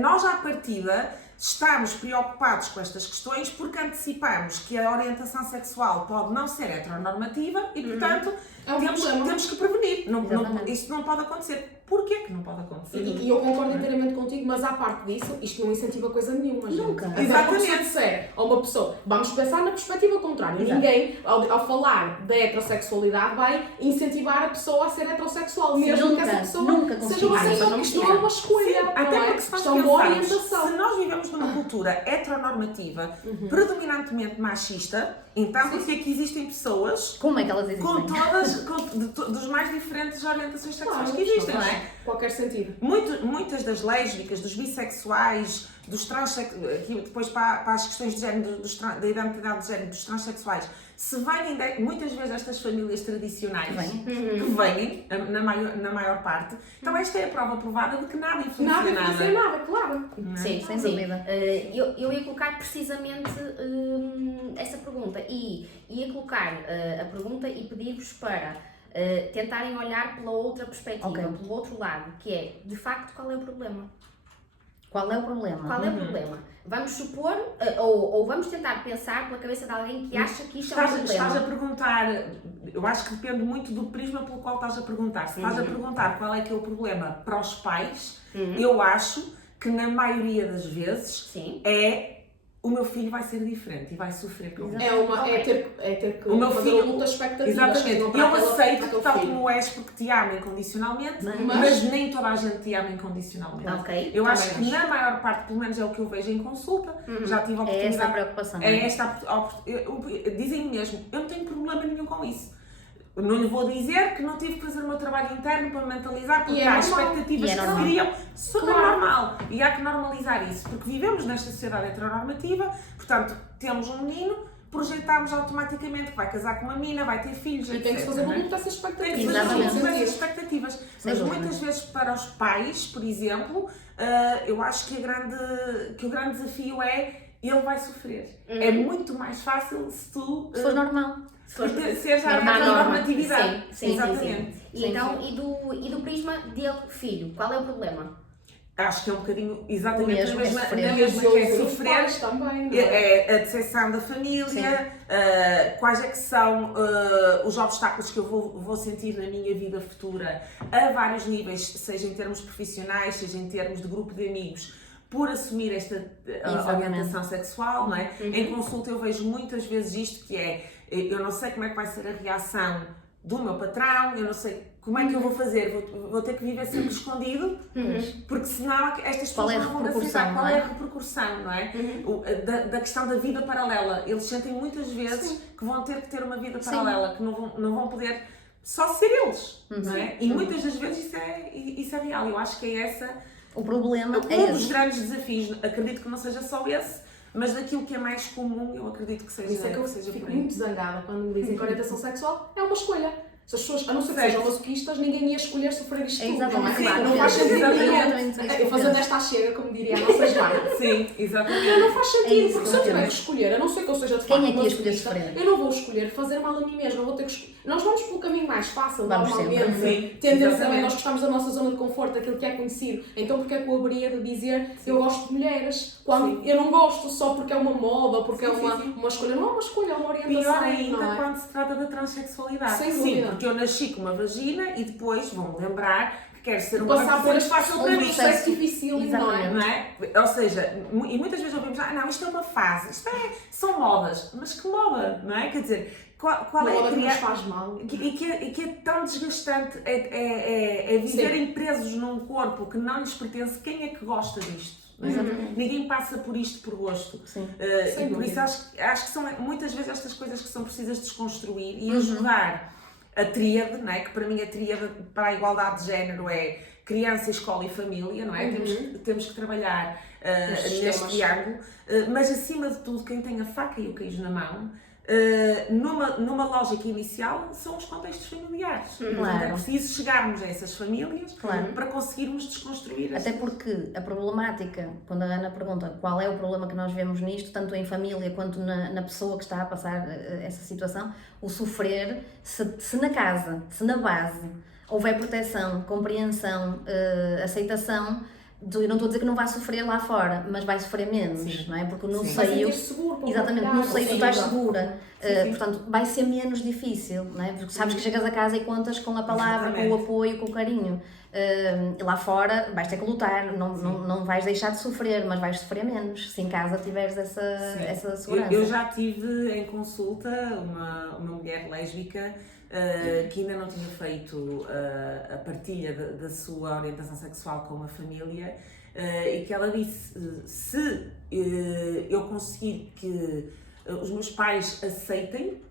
nós à partida estamos preocupados com estas questões porque antecipamos que a orientação sexual pode não ser heteronormativa e, portanto, É um problema. temos que prevenir. Exatamente. Isto não pode acontecer. Porquê que não pode acontecer? E eu concordo inteiramente contigo, mas à parte disso, isto não incentiva coisa nenhuma. gente. Nunca. Até Exatamente. porque se eu disser a uma pessoa, vamos pensar na perspectiva contrária. Exato. Ninguém, ao falar da heterossexualidade, vai incentivar a pessoa a ser heterossexual, mesmo Nunca, que essa pessoa nunca seja consigo. homossexual. Não Isto não é consigo. uma escolha. Até não é? porque se nós Isto é uma pensarmos, orientação. se nós vivemos numa cultura heteronormativa, predominantemente machista, então porque é que existem pessoas Como é que elas com existem? todas, dos mais diferentes orientações sexuais Claro, que existem, isto não é? Qualquer sentido. Muitas das lésbicas, dos bissexuais, dos transexuais, aqui depois para as questões de género, da identidade de género, dos transexuais, se vêm muitas vezes estas famílias tradicionais, que vêm, na maior parte, então esta é a prova provada de que nada influencia Nada, não sei nada, claro. Sim, Sem sim. dúvida. Eu ia colocar precisamente essa pergunta e ia colocar a pergunta e pedir-vos para tentarem olhar pela outra perspectiva, Ok. pelo outro lado, que é, de facto, qual é o problema? Qual é o problema? Qual é o problema? Vamos supor, ou vamos tentar pensar pela cabeça de alguém que acha que isto é um problema. Estás a perguntar, eu acho que depende muito do prisma pelo qual estás a perguntar. Se estás a perguntar qual é que é o problema para os pais, eu acho que na maioria das vezes Sim. o meu filho vai ser diferente e vai sofrer com isso. É ter que O meu fazer filho, muitas expectativas. exatamente, para eu aquela- aceito para que aquele tal filho. como és porque te amo incondicionalmente, Mas- mas nem toda a gente te ama incondicionalmente. Ok. Eu acho também que na maior parte, pelo menos é o que eu vejo em consulta, já tive a É essa a oportunidade. preocupação. É esta dizem mesmo, eu não tenho problema nenhum com isso. Eu não lhe vou dizer que não tive que fazer o meu trabalho interno para me mentalizar, porque E é há normal. expectativas E é que se normal. criam super Claro. normal. E há que normalizar isso, porque vivemos nesta sociedade heteronormativa, portanto, temos um menino, projetamos automaticamente que vai casar com uma mina, vai ter filhos, E etc. tem que fazer não é? muito dessas Tem expectativas. que fazer Exatamente. muito dessas expectativas. Sem Mas dúvida. muitas vezes para os pais, por exemplo, eu acho que o grande desafio é ele vai sofrer. É muito mais fácil se tu Se for normal. pertenceres à Normal, norma. normatividade. Sim. Exatamente. E então, e do prisma dele, filho, qual é o problema? Acho que é um bocadinho exatamente Mesmo, a mesma, é sofrer. na Mas mesma que é os sofrer. pais também, não é? É a decepção da família, quais é que são os obstáculos que eu vou sentir na minha vida futura a vários níveis, seja em termos profissionais, seja em termos de grupo de amigos, por assumir esta orientação sexual, não é? Em consulta eu vejo muitas vezes isto que é, eu não sei como é que vai ser a reação do meu patrão, eu não sei como é que eu vou fazer, vou ter que viver sempre escondido, porque senão estas Qual pessoas é a não vão repercussão, aceitar qual não é é? a repercussão, não é? Da questão da vida paralela. Eles sentem muitas vezes que vão ter que ter uma vida paralela, que não vão poder só ser eles, não é? E muitas das vezes isso é real. Eu acho que é essa O problema é um dos esse. grandes desafios. Acredito que não seja só esse, mas daquilo que é mais comum, eu acredito que seja, Isso é que eu seja fico por aí. muito zangada quando me dizem que a orientação sexual é uma escolha. Se as pessoas, a não ser que Certo. sejam masoquistas, ninguém ia escolher sofrer isto tudo, não é? Exatamente. Sim, Não faz sentido exatamente. nenhum. Eu fazendo esta chega, como diria a nossa Joana. Sim, exatamente. Não faz sentido, isso porque que se eu eu tiver entendo. que escolher, a não ser que eu seja de Quem facto é que ia escolher masoquista, sofrer? eu não vou escolher fazer mal a mim mesma, eu vou ter que escolher. Nós vamos pelo caminho mais fácil, Vamos normalmente. sempre. Sim, Tendência exatamente. também, nós gostamos da nossa zona de conforto, aquilo que é conhecido. Então porque é que eu haveria de dizer eu gosto de mulheres, quando eu não gosto só porque é uma moda ou porque é uma escolha. Não é uma escolha, é uma orientação. Pior ainda não é? quando se trata da transexualidade. Sem Sim, dúvida. porque eu nasci com uma vagina e depois vão lembrar que quero ser uma Passar por este fácil para um mim. processo difícil, não é? Não é? Ou seja, e muitas vezes ouvimos, não, isto é uma fase, são modas, mas que moda, não é? Quer dizer, qual é Moda a que nos criar... faz mal. E que é tão desgastante é viverem presos num corpo que não lhes pertence. Quem é que gosta disto? Não é? Ninguém passa por isto por gosto. Sim. E por dúvida. isso acho que são muitas vezes estas coisas que são precisas desconstruir e ajudar a tríade, não é? Que para mim a tríade para a igualdade de género é criança, escola e família, não é? Temos que trabalhar neste triângulo, mas acima de tudo quem tem a faca e o queijo na mão, numa lógica inicial, são os contextos familiares. Portanto, é preciso chegarmos a essas famílias para conseguirmos desconstruir. Até porque a problemática, quando a Ana pergunta qual é o problema que nós vemos nisto, tanto em família quanto na pessoa que está a passar essa situação, o sofrer, se na casa, se na base houver proteção, compreensão, aceitação, eu não estou a dizer que não vai sofrer lá fora, mas vai sofrer menos, não é? Porque no Vai seio, sentir-se seguro para exatamente, partilhar, no seio tu sim, estás exato. segura, portanto vai ser menos difícil, não é? Porque sabes que chegas a casa e contas com a palavra, com o apoio, com o carinho. Lá fora vais ter que lutar, não vais deixar de sofrer, mas vais sofrer menos se em casa tiveres essa segurança. Eu já tive em consulta uma mulher lésbica que ainda não tinha feito a partilha da sua orientação sexual com a família e que ela disse, se eu conseguir que os meus pais aceitem,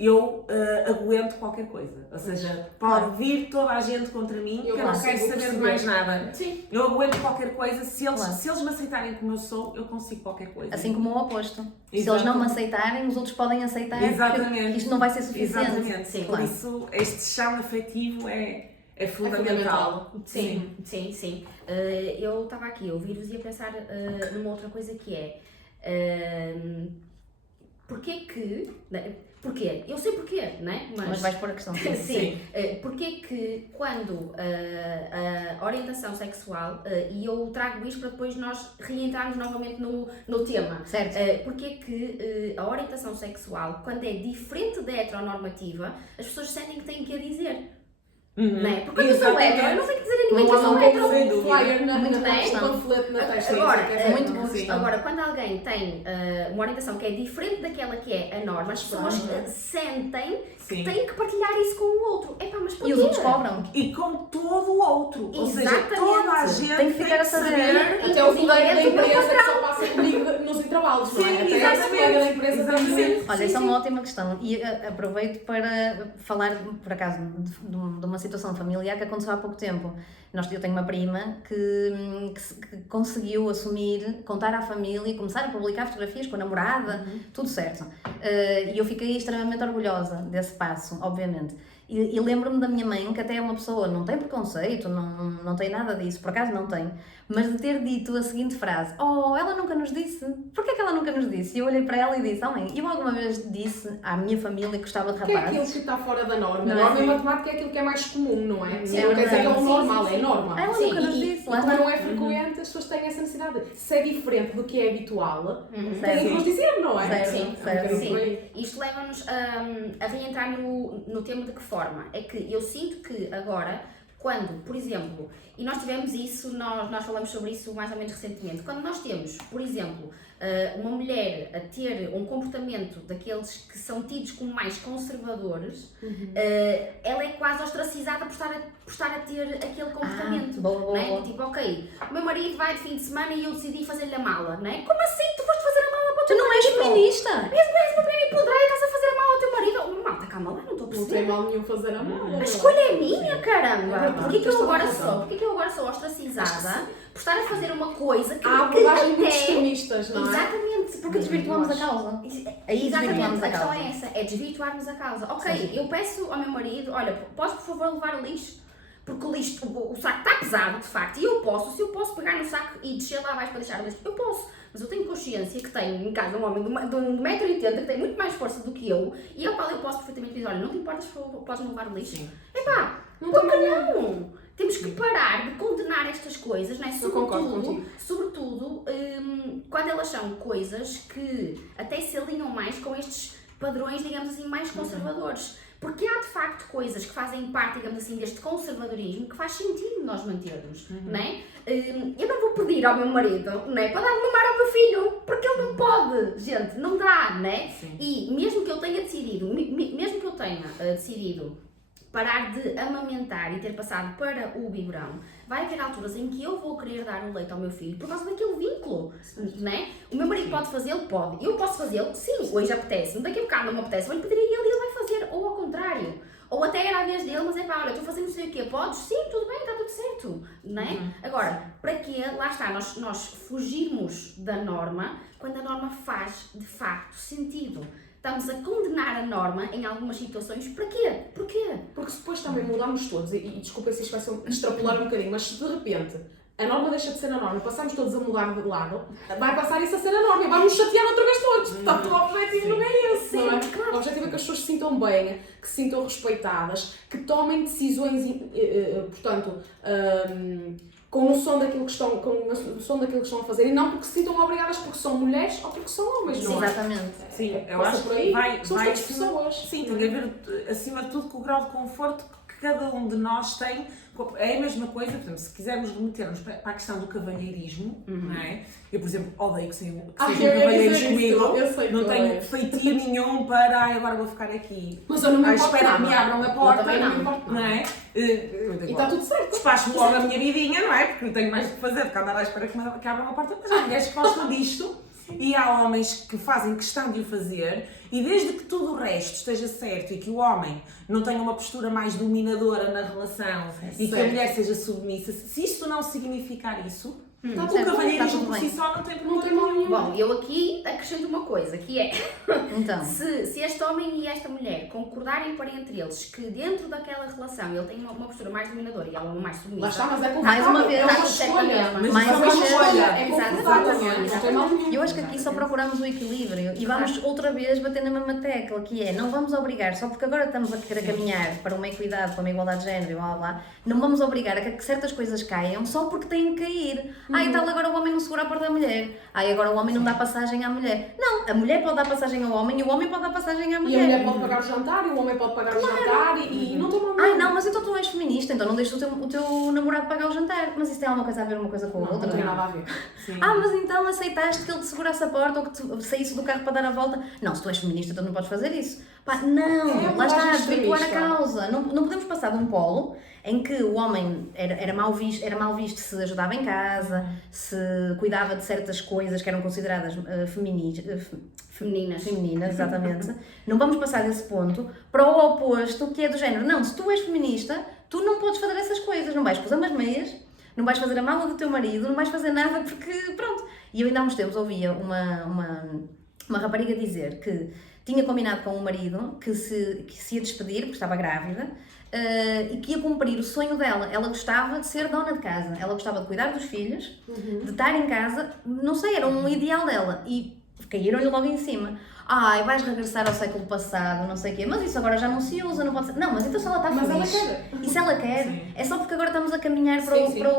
eu aguento qualquer coisa. Ou seja, pode vir toda a gente contra mim, que eu não quero saber de mais nada. Sim. Eu aguento qualquer coisa, se eles me aceitarem como eu sou, eu consigo qualquer coisa. Assim como o oposto. Se Exato. eles não me aceitarem, os outros podem aceitar, Exatamente. que isto não vai ser suficiente. Exatamente. Sim, Por claro. isso, este chão afetivo é fundamental. Sim. Eu estava aqui a ouvir-vos e a pensar numa outra coisa que é porquê que... Porquê? Eu sei porquê, não é? Mas vais pôr a questão. Sim. Porquê que quando a orientação sexual, e eu trago isto para depois nós reentrarmos novamente no tema, Certo. porquê que a orientação sexual, quando é diferente da heteronormativa, as pessoas sentem que têm que a dizer. Não é? Porque quando eu sou hétero, eu não tenho que dizer a ninguém que eu sou hétero. Sem dúvida. Flyer Muito na bem. panfleto na testa. Agora, isso é que é muito boa sim. questão. Agora, quando alguém tem uma orientação que é diferente daquela que é a norma, as pessoas sentem que têm que partilhar isso com o outro. Epá, mas porquê? E os outros cobram. E com todo o outro. Ou seja, Exatamente. toda a gente Tem que ficar a saber. Até o colega da inclusive, empresa que só passa comigo nos intervalos, não é? Sim, Até esse exatamente. colega da empresa Exatamente. também. Olha, isso é uma ótima questão e aproveito para falar, por acaso, de uma situação familiar que aconteceu há pouco tempo. Eu tenho uma prima que conseguiu assumir, contar à família, começar a publicar fotografias com a namorada, tudo certo. E eu fiquei extremamente orgulhosa desse passo, obviamente. E lembro-me da minha mãe, que até é uma pessoa, não tem preconceito, não tem nada disso, por acaso não tem, mas de ter dito a seguinte frase: oh, ela nunca nos disse. Porquê que ela nunca nos disse? E eu olhei para ela e disse: oh mãe, eu alguma vez disse à minha família que gostava de Que é rapazes? aquilo que está fora da norma. Não A é? norma em matemática é aquilo que é mais comum, não é? Sim, Não quer dizer que é o sim, normal, sim, é sim. norma. Ela Sim, nunca nos E disse. lá como está. não é frequente, as pessoas têm essa necessidade. Se é diferente do que é habitual, têm que Certo. nos dizer, não é? Certo, Sim, certo. sim. Isto leva-nos a reentrar no tema de que forma? É que eu sinto que agora, quando, por exemplo, e nós tivemos isso, nós falamos sobre isso mais ou menos recentemente, quando nós temos, por exemplo, uma mulher a ter um comportamento daqueles que são tidos como mais conservadores, ela é quase ostracizada por estar a ter aquele comportamento. boa, boa, não é? boa. Tipo, ok, o meu marido vai de fim de semana e eu decidi fazer-lhe a mala, não é? Como assim? Tu foste fazer a mala para o Tu teu não és marido? feminista! És uma mulher empoderada e estás a fazer a mala ao teu marido? Malta, calma lá, não estou a Não tem perceber. mal nenhum fazer a mão. A escolha é minha, caramba! verdade. Porquê que eu agora Tens toda a razão. Porquê que eu agora sou ostracizada por estar a fazer uma coisa que, Há que abordagens muito até... extremistas, não é? Exatamente, Porque desvirtuamos a causa. Aí Exatamente, desvirtuamos a a questão causa. é essa, é desvirtuarmos a causa. Ok, eu peço ao meu marido, olha, podes por favor levar o lixo? Porque o lixo, o saco está pesado, de facto, e se eu posso pegar no saco e descer lá abaixo para deixar o lixo, eu posso. Mas eu tenho consciência que tenho em casa um homem de 1,80m que tem muito mais força do que eu e ao qual eu posso perfeitamente dizer, olha, não te importas, podes levar o lixo? Epá, Não por que tem mal não? Temos que parar de condenar estas coisas, não é? Eu concordo contigo. Sobretudo quando elas são coisas que até se alinham mais com estes padrões, digamos assim, mais conservadores. Porque há de facto coisas que fazem parte, digamos assim, deste conservadorismo que faz sentido nós mantermos, não é? Eu não vou pedir ao meu marido, não é? Para dar de mamar ao meu filho, porque ele não pode, gente, não dá, não é? Sim. E mesmo que eu tenha decidido parar de amamentar e ter passado para o biberão, vai haver alturas em que eu vou querer dar o leite ao meu filho por causa daquele vínculo, não é? O meu marido pode fazê-lo? Pode. Eu posso fazê-lo? Sim, hoje apetece-me. Daqui a bocado não me apetece, vou-lhe pedir a ele e ele vai fazer. Ou ao contrário. Ou até era a vez dele, mas é pá, olha, estou fazendo não sei o quê. Podes? Sim, tudo bem, está tudo certo, não é? Agora, para quê? Lá está, nós fugirmos da norma quando a norma faz, de facto, sentido. Estamos a condenar a norma em algumas situações. Para quê? Porquê? Porque depois também mudamos todos, e desculpa se isto vai ser extrapolar um bocadinho, mas se de repente a norma deixa de ser a norma e passamos todos a mudar de lado, vai passar isso a ser a norma e vai-nos chatear outra vez todos. Portanto, o objetivo não é esse, não é? Claro. O objetivo é que as pessoas se sintam bem, que se sintam respeitadas, que tomem decisões, portanto, com noção daquilo que estão a fazer e não porque se sintam obrigadas porque são mulheres ou porque são homens, não é? Exatamente. Sim, eu Passa acho por que aí, vai somos todas pessoas. Sim, tem a ver acima de tudo com o grau de conforto que cada um de nós tem. É a mesma coisa, portanto, se quisermos remetermos para a questão do cavalheirismo, não é? Eu, por exemplo, odeio que sejam cavalheiros comigo, eu sei que não tu tenho odeias. feitio nenhum para agora vou ficar aqui Mas eu não me à importo espera que me nada. abram a Eu porta, também não me importo não nada. é? E está tudo certo. Despacho-me logo a minha vidinha, não é? Porque não tenho mais o que fazer do que andar à espera que abram a porta, mas há mulheres que gostam disto e há homens que fazem questão de o fazer e desde que tudo o resto esteja certo e que o homem não tenha uma postura mais dominadora na relação e que a certo. mulher seja submissa, se isto não significar isso, Está O tudo bem, cavalheirismo está tudo por si bem. só não tem Não tem problema mal nenhum. Bom, eu aqui acrescento uma coisa, que é, Então, se este homem e esta mulher concordarem para entre eles que dentro daquela relação ele tem uma postura mais dominadora e ela uma mais submissa, Lá está, mas é Mais uma vez, é uma está tudo certo na escolha. mesma. Mas Mais isso é uma uma vez. escolha. É confortável, Exatamente. não tem mal nenhum. eu acho que aqui só procuramos o equilíbrio e vamos outra vez bater na mesma tecla, que é, não vamos obrigar, só porque agora estamos a querer caminhar para uma equidade, para uma igualdade de género e blá blá blá, não vamos obrigar a que certas coisas caiam só porque têm que cair. Ah, e tal, agora o homem não segura a porta da mulher. Ah, e agora o homem não dá passagem à mulher. Não, a mulher pode dar passagem ao homem e o homem pode dar passagem à E a mulher. mulher pode pagar o jantar e o homem pode pagar o jantar e não tem mal nenhum. Ai não, mas então tu és feminista, então não deixes o teu namorado pagar o jantar. Mas isso tem alguma coisa a ver uma coisa com a Não, outra? não tem nada a ver. Sim. Ah, mas então aceitaste que ele te segurasse a porta ou que tu saísse do carro para dar a volta? Não, se tu és feminista, tu não podes fazer isso. Pá, não, É lá está, abordagem desvirtuar a extremista. causa. Não podemos passar de um polo em que o homem era mal visto se ajudava em casa, se cuidava de certas coisas que eram consideradas femininas. femininas, exatamente. Não vamos passar desse ponto para o oposto, que é do género, não, se tu és feminista, tu não podes fazer essas coisas, não vais pôr umas meias, não vais fazer a mala do teu marido, não vais fazer nada porque, pronto. E eu ainda há uns tempos ouvia uma rapariga dizer que tinha combinado com o marido que se ia despedir, porque estava grávida, e que ia cumprir o sonho dela. Ela gostava de ser dona de casa, ela gostava de cuidar dos filhos, de estar em casa, não sei, era um ideal dela. E caíram-lhe logo em cima. Ai, vais regressar ao século passado, não sei o quê, mas isso agora já não se usa, não pode ser. Não, mas então se ela está Mas ela feliz, quer. e se ela quer, Sim. é só porque agora estamos a caminhar para, Sim, sim. para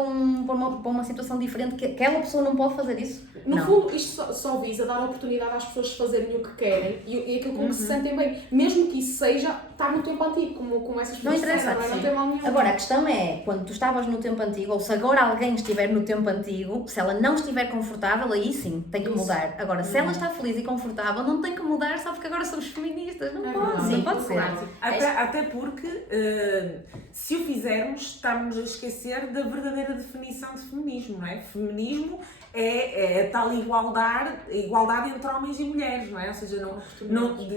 uma situação diferente, que aquela pessoa não pode fazer isso. No não. fundo, isto só visa dar a oportunidade às pessoas de fazerem o que querem e aquilo com que se sentem bem. Mesmo que isso seja estar no tempo antigo, como essas Não pessoas interessa, disseram, não é? Não sim. tem mal nenhum. Agora, a questão é, quando tu estavas no tempo antigo, ou se agora alguém estiver no tempo antigo, se ela não estiver confortável, aí sim, tem que Isso. mudar. Agora, se ela está feliz e confortável, não tem que mudar só porque agora somos feministas. Não É pode, verdade. não pode ser. Claro. Até porque, se o fizermos, estamos a esquecer da verdadeira definição de feminismo, não é? Feminismo é a tal igualdade entre homens e mulheres, não é? Ou seja,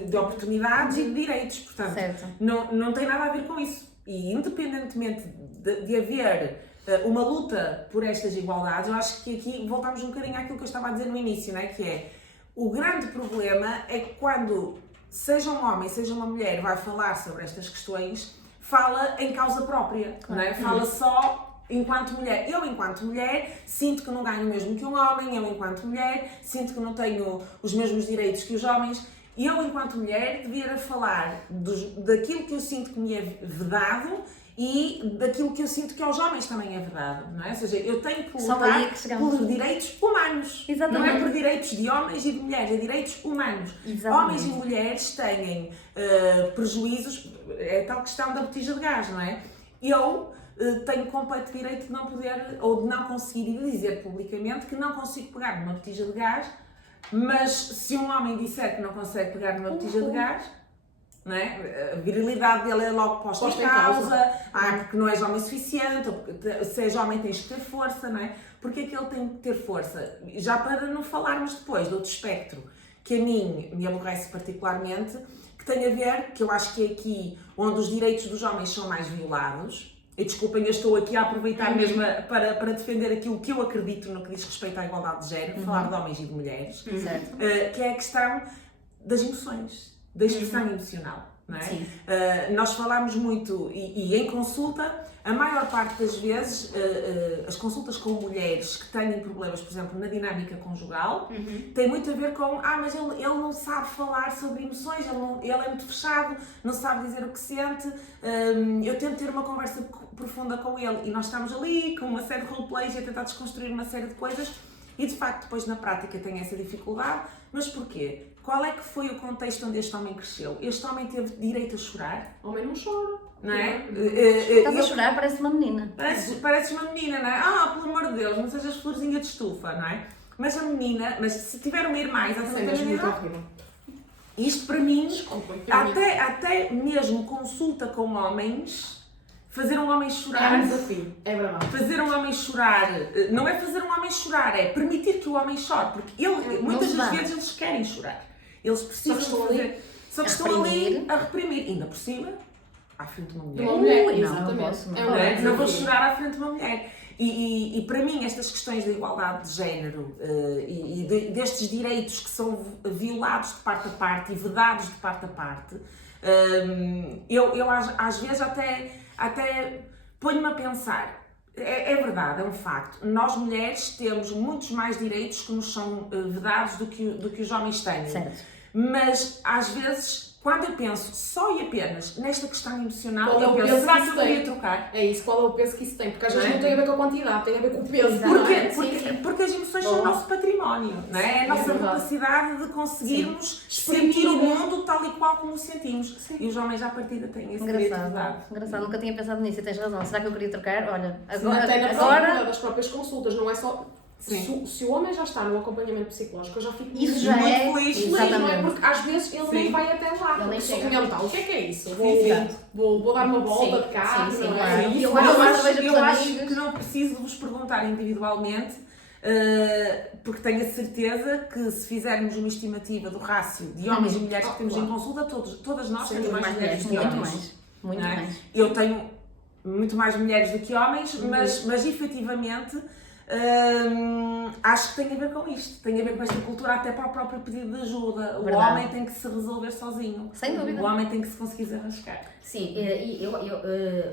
de oportunidades e de direitos, portanto, Certo. não tem nada a ver com isso. E independentemente de haver uma luta por estas igualdades, eu acho que aqui voltamos um bocadinho àquilo que eu estava a dizer no início, não é? Que é, o grande problema é que quando seja um homem, seja uma mulher, vai falar sobre estas questões, fala em causa própria, não é? Fala só enquanto mulher. Eu, enquanto mulher, sinto que não ganho o mesmo que um homem, eu, enquanto mulher, sinto que não tenho os mesmos direitos que os homens. E eu, enquanto mulher, devia falar daquilo que eu sinto que me é vedado e daquilo que eu sinto que aos homens também é verdade, não é? Ou seja, eu tenho que Só aí é lutar que chegamos. por direitos humanos. Exatamente. Não é por direitos de homens e de mulheres, é direitos humanos. Exatamente. Homens e mulheres têm prejuízos, é tal questão da botija de gás, não é? Eu tenho completo direito de não poder, ou de não conseguir dizer publicamente que não consigo pegar numa botija de gás, mas se um homem disser que não consegue pegar numa botija de gás, não é? A virilidade dele é logo posta em causa, porque não és homem suficiente, ou porque se és homem tens que ter força, não é? Porque é que ele tem que ter força? Já para não falarmos depois do outro espectro, que a mim me aborrece particularmente, que tem a ver, que eu acho que é aqui onde os direitos dos homens são mais violados, e desculpem, eu estou aqui a aproveitar mesmo para defender aquilo que eu acredito no que diz respeito à igualdade de género, falar de homens e de mulheres, Certo. que é a questão das emoções, da expressão emocional, não é? Sim. Nós falamos muito, e em consulta, a maior parte das vezes, as consultas com mulheres que têm problemas, por exemplo, na dinâmica conjugal, tem muito a ver com, mas ele não sabe falar sobre emoções, ele é muito fechado, não sabe dizer o que sente, eu tento ter uma conversa profunda com ele e nós estamos ali com uma série de roleplays e a tentar desconstruir uma série de coisas e de facto depois na prática tem essa dificuldade, mas porquê? Qual é que foi o contexto onde este homem cresceu? Este homem teve direito a chorar, O homem não chora. não é? Estás a chorar, parece uma menina. Pareces uma menina, não é? Pelo amor de Deus, não sejas florzinha de estufa, não é? Mas a menina, mas se tiver uma irmã exatamente a mesma idade, isto para mim, até mesmo consulta com homens, fazer um homem É um chorar, desafio, é verdade. fazer um homem chorar, não é fazer um homem chorar, é permitir que o homem chore, porque muitas se das dá. vezes eles querem chorar, eles precisam Só que estão fazer, só que a estão ali reprimir. a reprimir, ainda por cima, à frente de uma mulher. Uma mulher, Ui, não exatamente. posso, não É um posso. grande Não vou desafio. chorar à frente de uma mulher. E para mim estas questões da igualdade de género destes direitos que são violados de parte a parte e vedados de parte a parte, eu às vezes até ponho-me a pensar, é verdade, é um facto, nós mulheres temos muitos mais direitos que nos são vedados do que os homens têm. Certo. Mas às vezes, quando eu penso só e apenas nesta questão emocional, Qual é eu o penso, peso será que que isso eu tem? queria trocar? É isso, qual é o peso que isso tem? Porque às vezes Não é? não tem a ver com a quantidade, tem a ver com o peso. Exato. Porque, porque as emoções são o nosso património, não é? É a nossa verdade. capacidade de conseguirmos Exprimir. sentir o mundo tal e qual como o sentimos. E os homens à partida têm essa criatividade. Engraçado, nunca tinha pensado nisso e tens razão. Será que eu queria trocar? Olha, Sim, até na agora procura das próprias consultas, não é só... Sim. Se o homem já está no acompanhamento psicológico, eu já fico isso muito já muito é. feliz. feliz, não é? Exatamente. Porque às vezes ele nem Sim. vai até lá. Ele nem Saúde chega. mental, o que é isso? Sim. Vou dar uma volta Sim, de carro, sim, sim, não claro. é? E Eu, eu acho- eu acho amigos. que não preciso de vos perguntar individualmente, porque tenho a certeza que se fizermos uma estimativa do rácio de homens e mulheres que temos em consulta, todas nós Sim, temos mais mais mulheres do que Muito homens. mais. Muito não é? mais. Eu tenho muito mais mulheres do que homens, mas efetivamente acho que tem a ver com isto, tem a ver com esta cultura até para o próprio pedido de ajuda. O Verdade. homem tem que se resolver sozinho. Sem dúvida. O homem tem que se conseguir desarrascar. Sim, e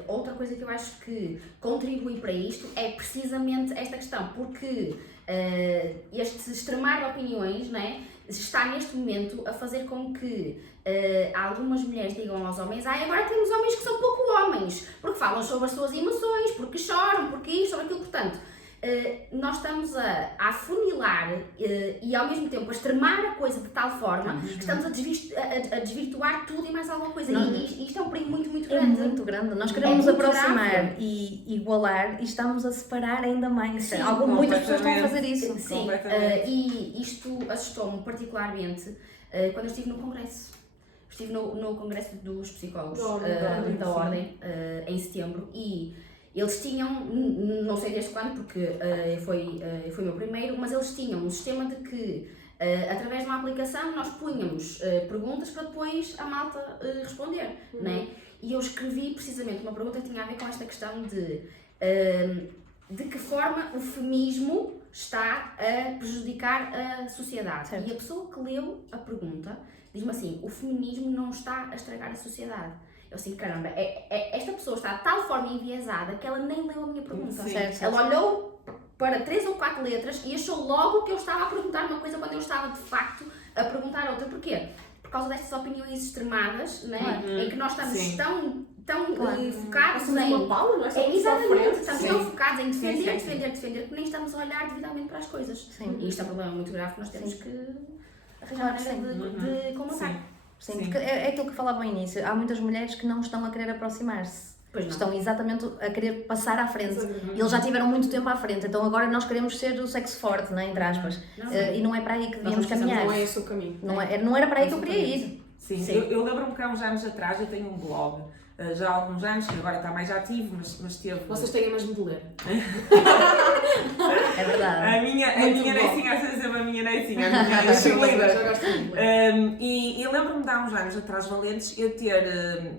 outra coisa que eu acho que contribui para isto é precisamente esta questão, porque este extremar de opiniões, né, está neste momento a fazer com que algumas mulheres digam aos homens: agora temos homens que são pouco homens, porque falam sobre as suas emoções, porque choram, porque isto, sobre aquilo, portanto. Nós estamos a afunilar e ao mesmo tempo a extremar a coisa de tal forma que estamos a desvirtuar tudo e mais alguma coisa. E isto é um perigo muito, muito É grande. muito grande. Nós queremos muito aproximar grave. e igualar e estamos a separar ainda mais. Sim, Muitas pessoas estão a completamente. fazer isso. Sim, Completamente. e isto assustou-me particularmente quando eu estive no congresso. Estive no congresso dos psicólogos Da Ordem, em setembro e eles tinham, não sei desde quando, porque foi o meu primeiro, mas eles tinham um sistema de que, através de uma aplicação, nós punhamos perguntas para depois a malta responder, né? E eu escrevi precisamente uma pergunta que tinha a ver com esta questão de que forma o feminismo está a prejudicar a sociedade. Certo. E a pessoa que leu a pergunta diz-me assim: o feminismo não está a estragar a sociedade. Eu assim, caramba, esta pessoa está de tal forma enviesada que ela nem leu a minha pergunta. Sim. Certo. Ela olhou para 3 ou 4 letras e achou logo que eu estava a perguntar uma coisa quando eu estava de facto a perguntar outra. Porquê? Por causa destas opiniões extremadas, né? Em que nós estamos Sim. tão focados Assumir em... uma pala, não é? Só Exatamente, estamos Sim. tão focados em defender, Sim. defender, que nem estamos a olhar devidamente para as coisas. Sim. E isto é um problema muito grave que nós temos que Claro arranjar que maneira de combater. Sim, Sim. porque é aquilo que falava ao início. Há muitas mulheres que não estão a querer aproximar-se. Pois não. Estão exatamente a querer passar à frente. Exatamente. E eles já tiveram muito tempo à frente, então agora nós queremos ser o sexo forte, né, entre aspas. E não é para aí que devíamos caminhar. Não é esse o caminho. Não era para aí que eu queria ir. Sim, Sim. eu lembro-me que há uns anos atrás eu tenho um blog, já há alguns anos, que agora está mais ativo, mas teve... Vocês têm mesmo de ler. É verdade. A minha Muito bom. netinha, às vezes é a minha netinha, a minha Já cheerleader. gosto muito de ler. E lembro-me de há uns anos atrás, valentes, eu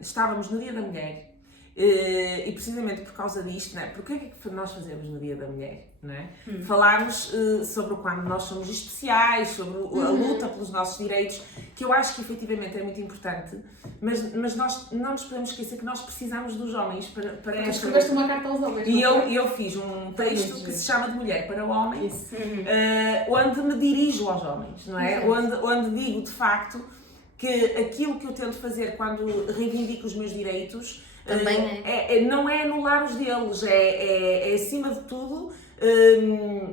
estávamos no Dia da Mulher, e precisamente por causa disto, não é? Porque o que é que nós fazemos no Dia da Mulher? Não é? Falarmos sobre quando nós somos especiais, sobre a luta pelos nossos direitos, que eu acho que efetivamente é muito importante, mas nós não nos podemos esquecer que nós precisamos dos homens para Porque esta escreveste uma carta aos homens. E não foi? eu fiz um texto que se chama de Mulher para o Homem, Isso. onde me dirijo aos homens, não é? Exato. Onde digo, de facto, que aquilo que eu tento fazer quando reivindico os meus direitos Também não é anular os deles, é acima de tudo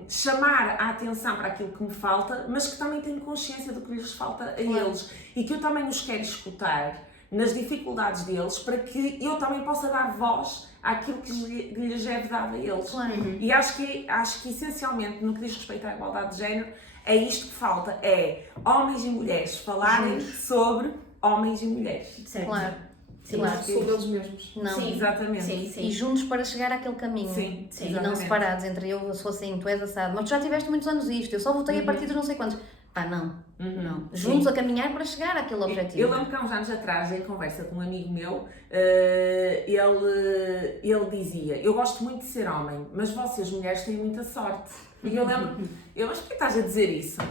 chamar a atenção para aquilo que me falta, mas que também tenho consciência do que lhes falta a eles e que eu também os quero escutar nas dificuldades deles para que eu também possa dar voz àquilo que lhes é vedado a eles. Claro. E acho que essencialmente no que diz respeito à igualdade de género é isto que falta, é homens e mulheres falarem sobre homens e mulheres. Certo. Claro. Sim, Claro. Sobre eles mesmos. Não. Sim. Exatamente. Sim, sim. E juntos para chegar àquele caminho. Sim, Sim. E não exatamente. separados entre eu sou assim, tu és assado. Mas tu já tiveste muitos anos isto, eu só votei a partir dos não sei quantos. Pá, não. Uhum. Não. Sim. Juntos a caminhar para chegar àquele objetivo. Eu lembro que há uns anos atrás, em conversa com um amigo meu, ele dizia: eu gosto muito de ser homem, mas vocês mulheres têm muita sorte. E eu lembro, mas por que estás a dizer isso?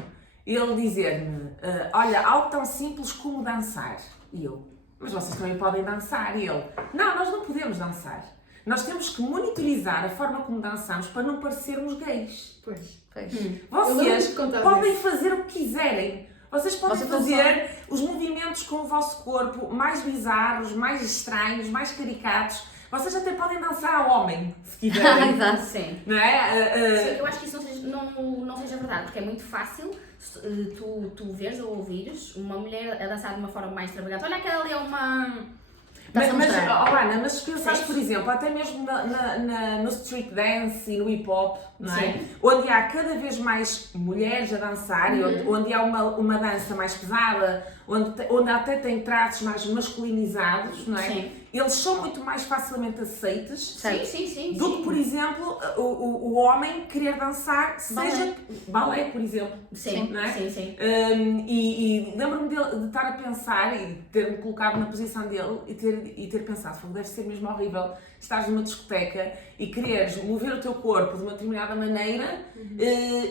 E ele dizer-me: olha, algo tão simples como dançar. E eu: mas vocês também podem dançar. E ele: não, nós não podemos dançar. Nós temos que monitorizar a forma como dançamos para não parecermos gays. Pois. Vocês contar podem isso. fazer o que quiserem. Vocês podem fazer os movimentos com o vosso corpo mais bizarros, mais estranhos, mais caricatos. Vocês até podem dançar ao homem, se quiserem. Exato. Sim. Não é? Sim, eu acho que isso não seja verdade, porque é muito fácil tu veres ou ouvires uma mulher a dançar de uma forma mais extravagante. Olha, aquela ali é uma... Mas, Estás-a mostrar. Ana, mas se pensares, por exemplo, até mesmo no street dance e no hip hop, não é? Sim. Onde há cada vez mais mulheres a dançar e onde há uma dança mais pesada, onde até tem traços mais masculinizados, não é? Sim. Eles são muito mais facilmente aceites Sim. do que, por exemplo, o homem querer dançar, seja balé, por exemplo. Sim, não é? sim. E lembro-me de estar a pensar e ter-me colocado na posição dele e ter pensado: deve ser mesmo horrível estares numa discoteca e quereres mover o teu corpo de uma determinada maneira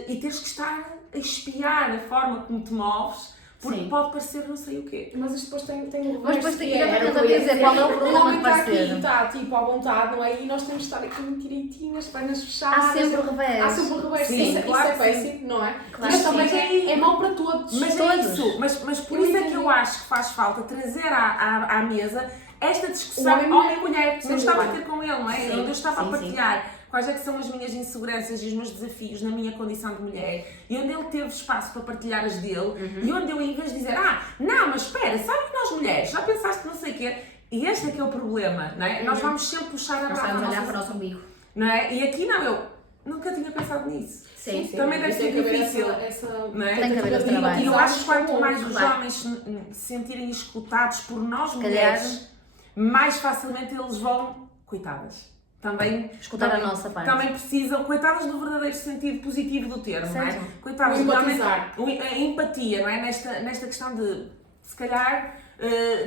e teres que estar a espiar a forma como te moves, porque Sim. pode parecer não sei o quê. Mas isto depois tem um Mas depois tem que reverso, ir é, a dizer qual é o o problema homem de está aqui, parecer. está tipo à vontade, não é? E nós temos de estar aqui muito direitinhas, pernas fechadas. Há sempre o revés. Há sempre o reverso. Sim, Isso claro é que sim. péssimo, não é? Claro Mas que também sim. é mau para todos. Mas Todos. é isso, mas por isso é que eu acho que faz falta trazer à mesa esta discussão homem-mulher, que eu estava a ter com ele, não é? Sim, Onde eu estava sim, a partilhar quais é que são as minhas inseguranças e os meus desafios na minha condição de mulher, e onde ele teve espaço para partilhar as dele, e onde eu, em vez de dizer: não, mas espera, sabe que nós mulheres, já pensaste que não sei o quê? E este é que é o problema, não é? Nós vamos sempre puxar a Nós barra, estamos a olhar para o nosso umbigo. não é? E aqui não, eu nunca tinha pensado nisso. Sim. Também deve ser difícil. Não é? Tem que haver esse trabalho. E eu acho que quanto mais os Claro. homens se sentirem escutados por nós calhar- mulheres, mais facilmente eles vão, coitadas, também Escutar a nossa parte. Também precisam, coitadas no verdadeiro sentido positivo do termo, não é? Certo. Coitadas, O empatizar. realmente, a empatia, não é? Nesta questão de, se calhar,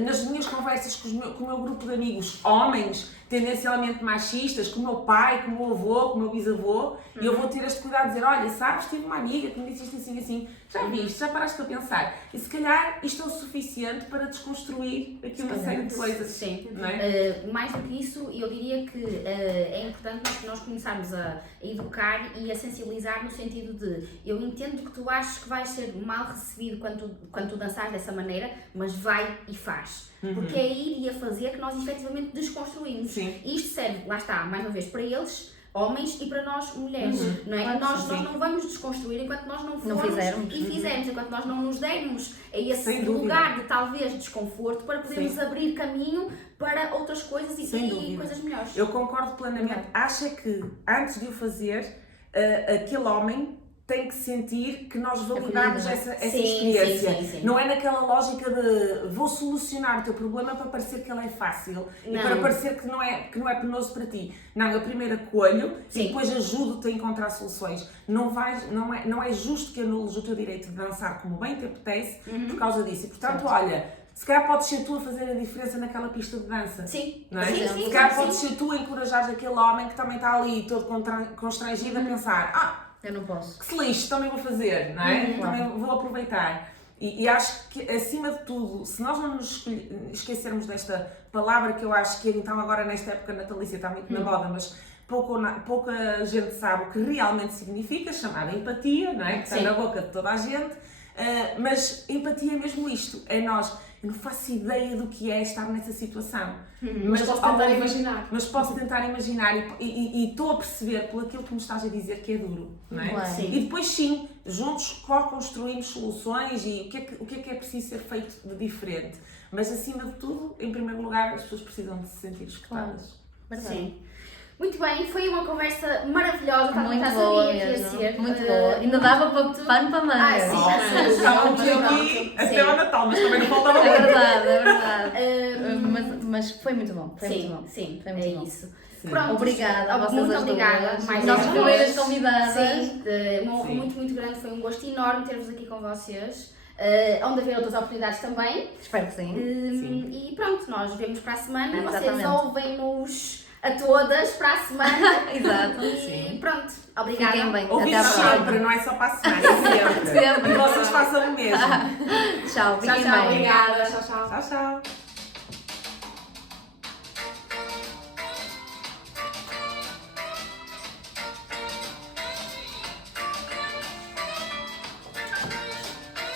nas minhas conversas com o meu grupo de amigos homens, tendencialmente machistas, com o meu pai, com o meu avô, com o meu bisavô, e eu vou ter este cuidado de dizer: olha, sabes, tive uma amiga que me disse isto assim, já viste, já paraste a pensar. E se calhar isto é o suficiente para desconstruir aqui uma série de coisas. Sim. Não é? Mais do que isso, eu diria que é importante nós começarmos a educar e a sensibilizar no sentido de: eu entendo que tu achas que vais ser mal recebido quando tu dançares dessa maneira, mas vai e faz. Porque é ir e a fazer que nós efetivamente desconstruímos. Sim. E isto serve, lá está, mais uma vez, para eles, homens, e para nós, mulheres. Não é? Claro que Nós sim. não vamos desconstruir enquanto nós não Não formos fizermos. e fizermos, enquanto nós não nos dermos a esse Sem dúvida. lugar de talvez desconforto para podermos Sim. abrir caminho para outras coisas Sem e dúvida. coisas melhores. Eu concordo plenamente. Acha que, antes de o fazer, aquele homem tem que sentir que nós validamos Acolhida. essa Sim, experiência. sim. Não é naquela lógica de vou solucionar o teu problema para parecer que ele é fácil e Não. para parecer que não é penoso para ti. Não, eu primeiro acolho Sim. e depois ajudo-te a encontrar soluções. Não é justo que anules o teu direito de dançar como bem te apetece por causa disso. E, portanto, olha, se calhar podes ser tu a fazer a diferença naquela pista de dança. Sim, Não é? sim, Se calhar sim. podes ser tu a encorajar aquele homem que também está ali todo constrangido a pensar: Eu não posso. que se lixe, também vou fazer, não é? Também vou aproveitar. E acho que, acima de tudo, se nós não nos esquecermos desta palavra, que eu acho que então agora nesta época natalícia está muito na moda, mas pouca gente sabe o que realmente significa, chamada empatia, não é? Que está Sim. na boca de toda a gente. Mas empatia é mesmo isto, é nós. Eu não faço ideia do que é estar nessa situação. Mas posso ao tentar ouvir- imaginar. Mas posso tentar imaginar e estou a perceber por aquilo que me estás a dizer que é duro, não é? Claro. Sim. E depois sim, juntos co-construímos soluções e o que é preciso ser feito de diferente. Mas acima de tudo, em primeiro lugar, as pessoas precisam de se sentir escutadas. Verdade. Sim. Muito bem, foi uma conversa maravilhosa, Muito já boa sabia que ia mesmo. ser. Muito boa. Ainda dava para pano para manga. sim. Nossa, estávamos Sim. aqui Sim. até ao Natal, mas também não faltava É muito. verdade, é verdade. Ah, Mas mas foi muito bom. Foi sim, muito bom. sim, Foi muito é bom. isso. Sim. Pronto, Obrigada a vocês muito as obrigada. duas. Mais Nossas uma primeiras vez. convidadas. Sim, uma honra Sim. muito, muito grande. Foi um gosto enorme ter-vos aqui com vocês. Onde haver outras oportunidades também. Espero que sim. E pronto, nós vemos para a semana. Vocês Exatamente. ouvem-nos a todas para a semana. Exato. E Sim. pronto, obrigada. Fiquem bem. Até à Ouvimos próxima. sempre, não é só para a semana, é sempre. Sempre. E vocês façam o mesmo. Tchau, Tchau, fiquem tchau, bem. Obrigada, tchau, tchau. Tchau, tchau.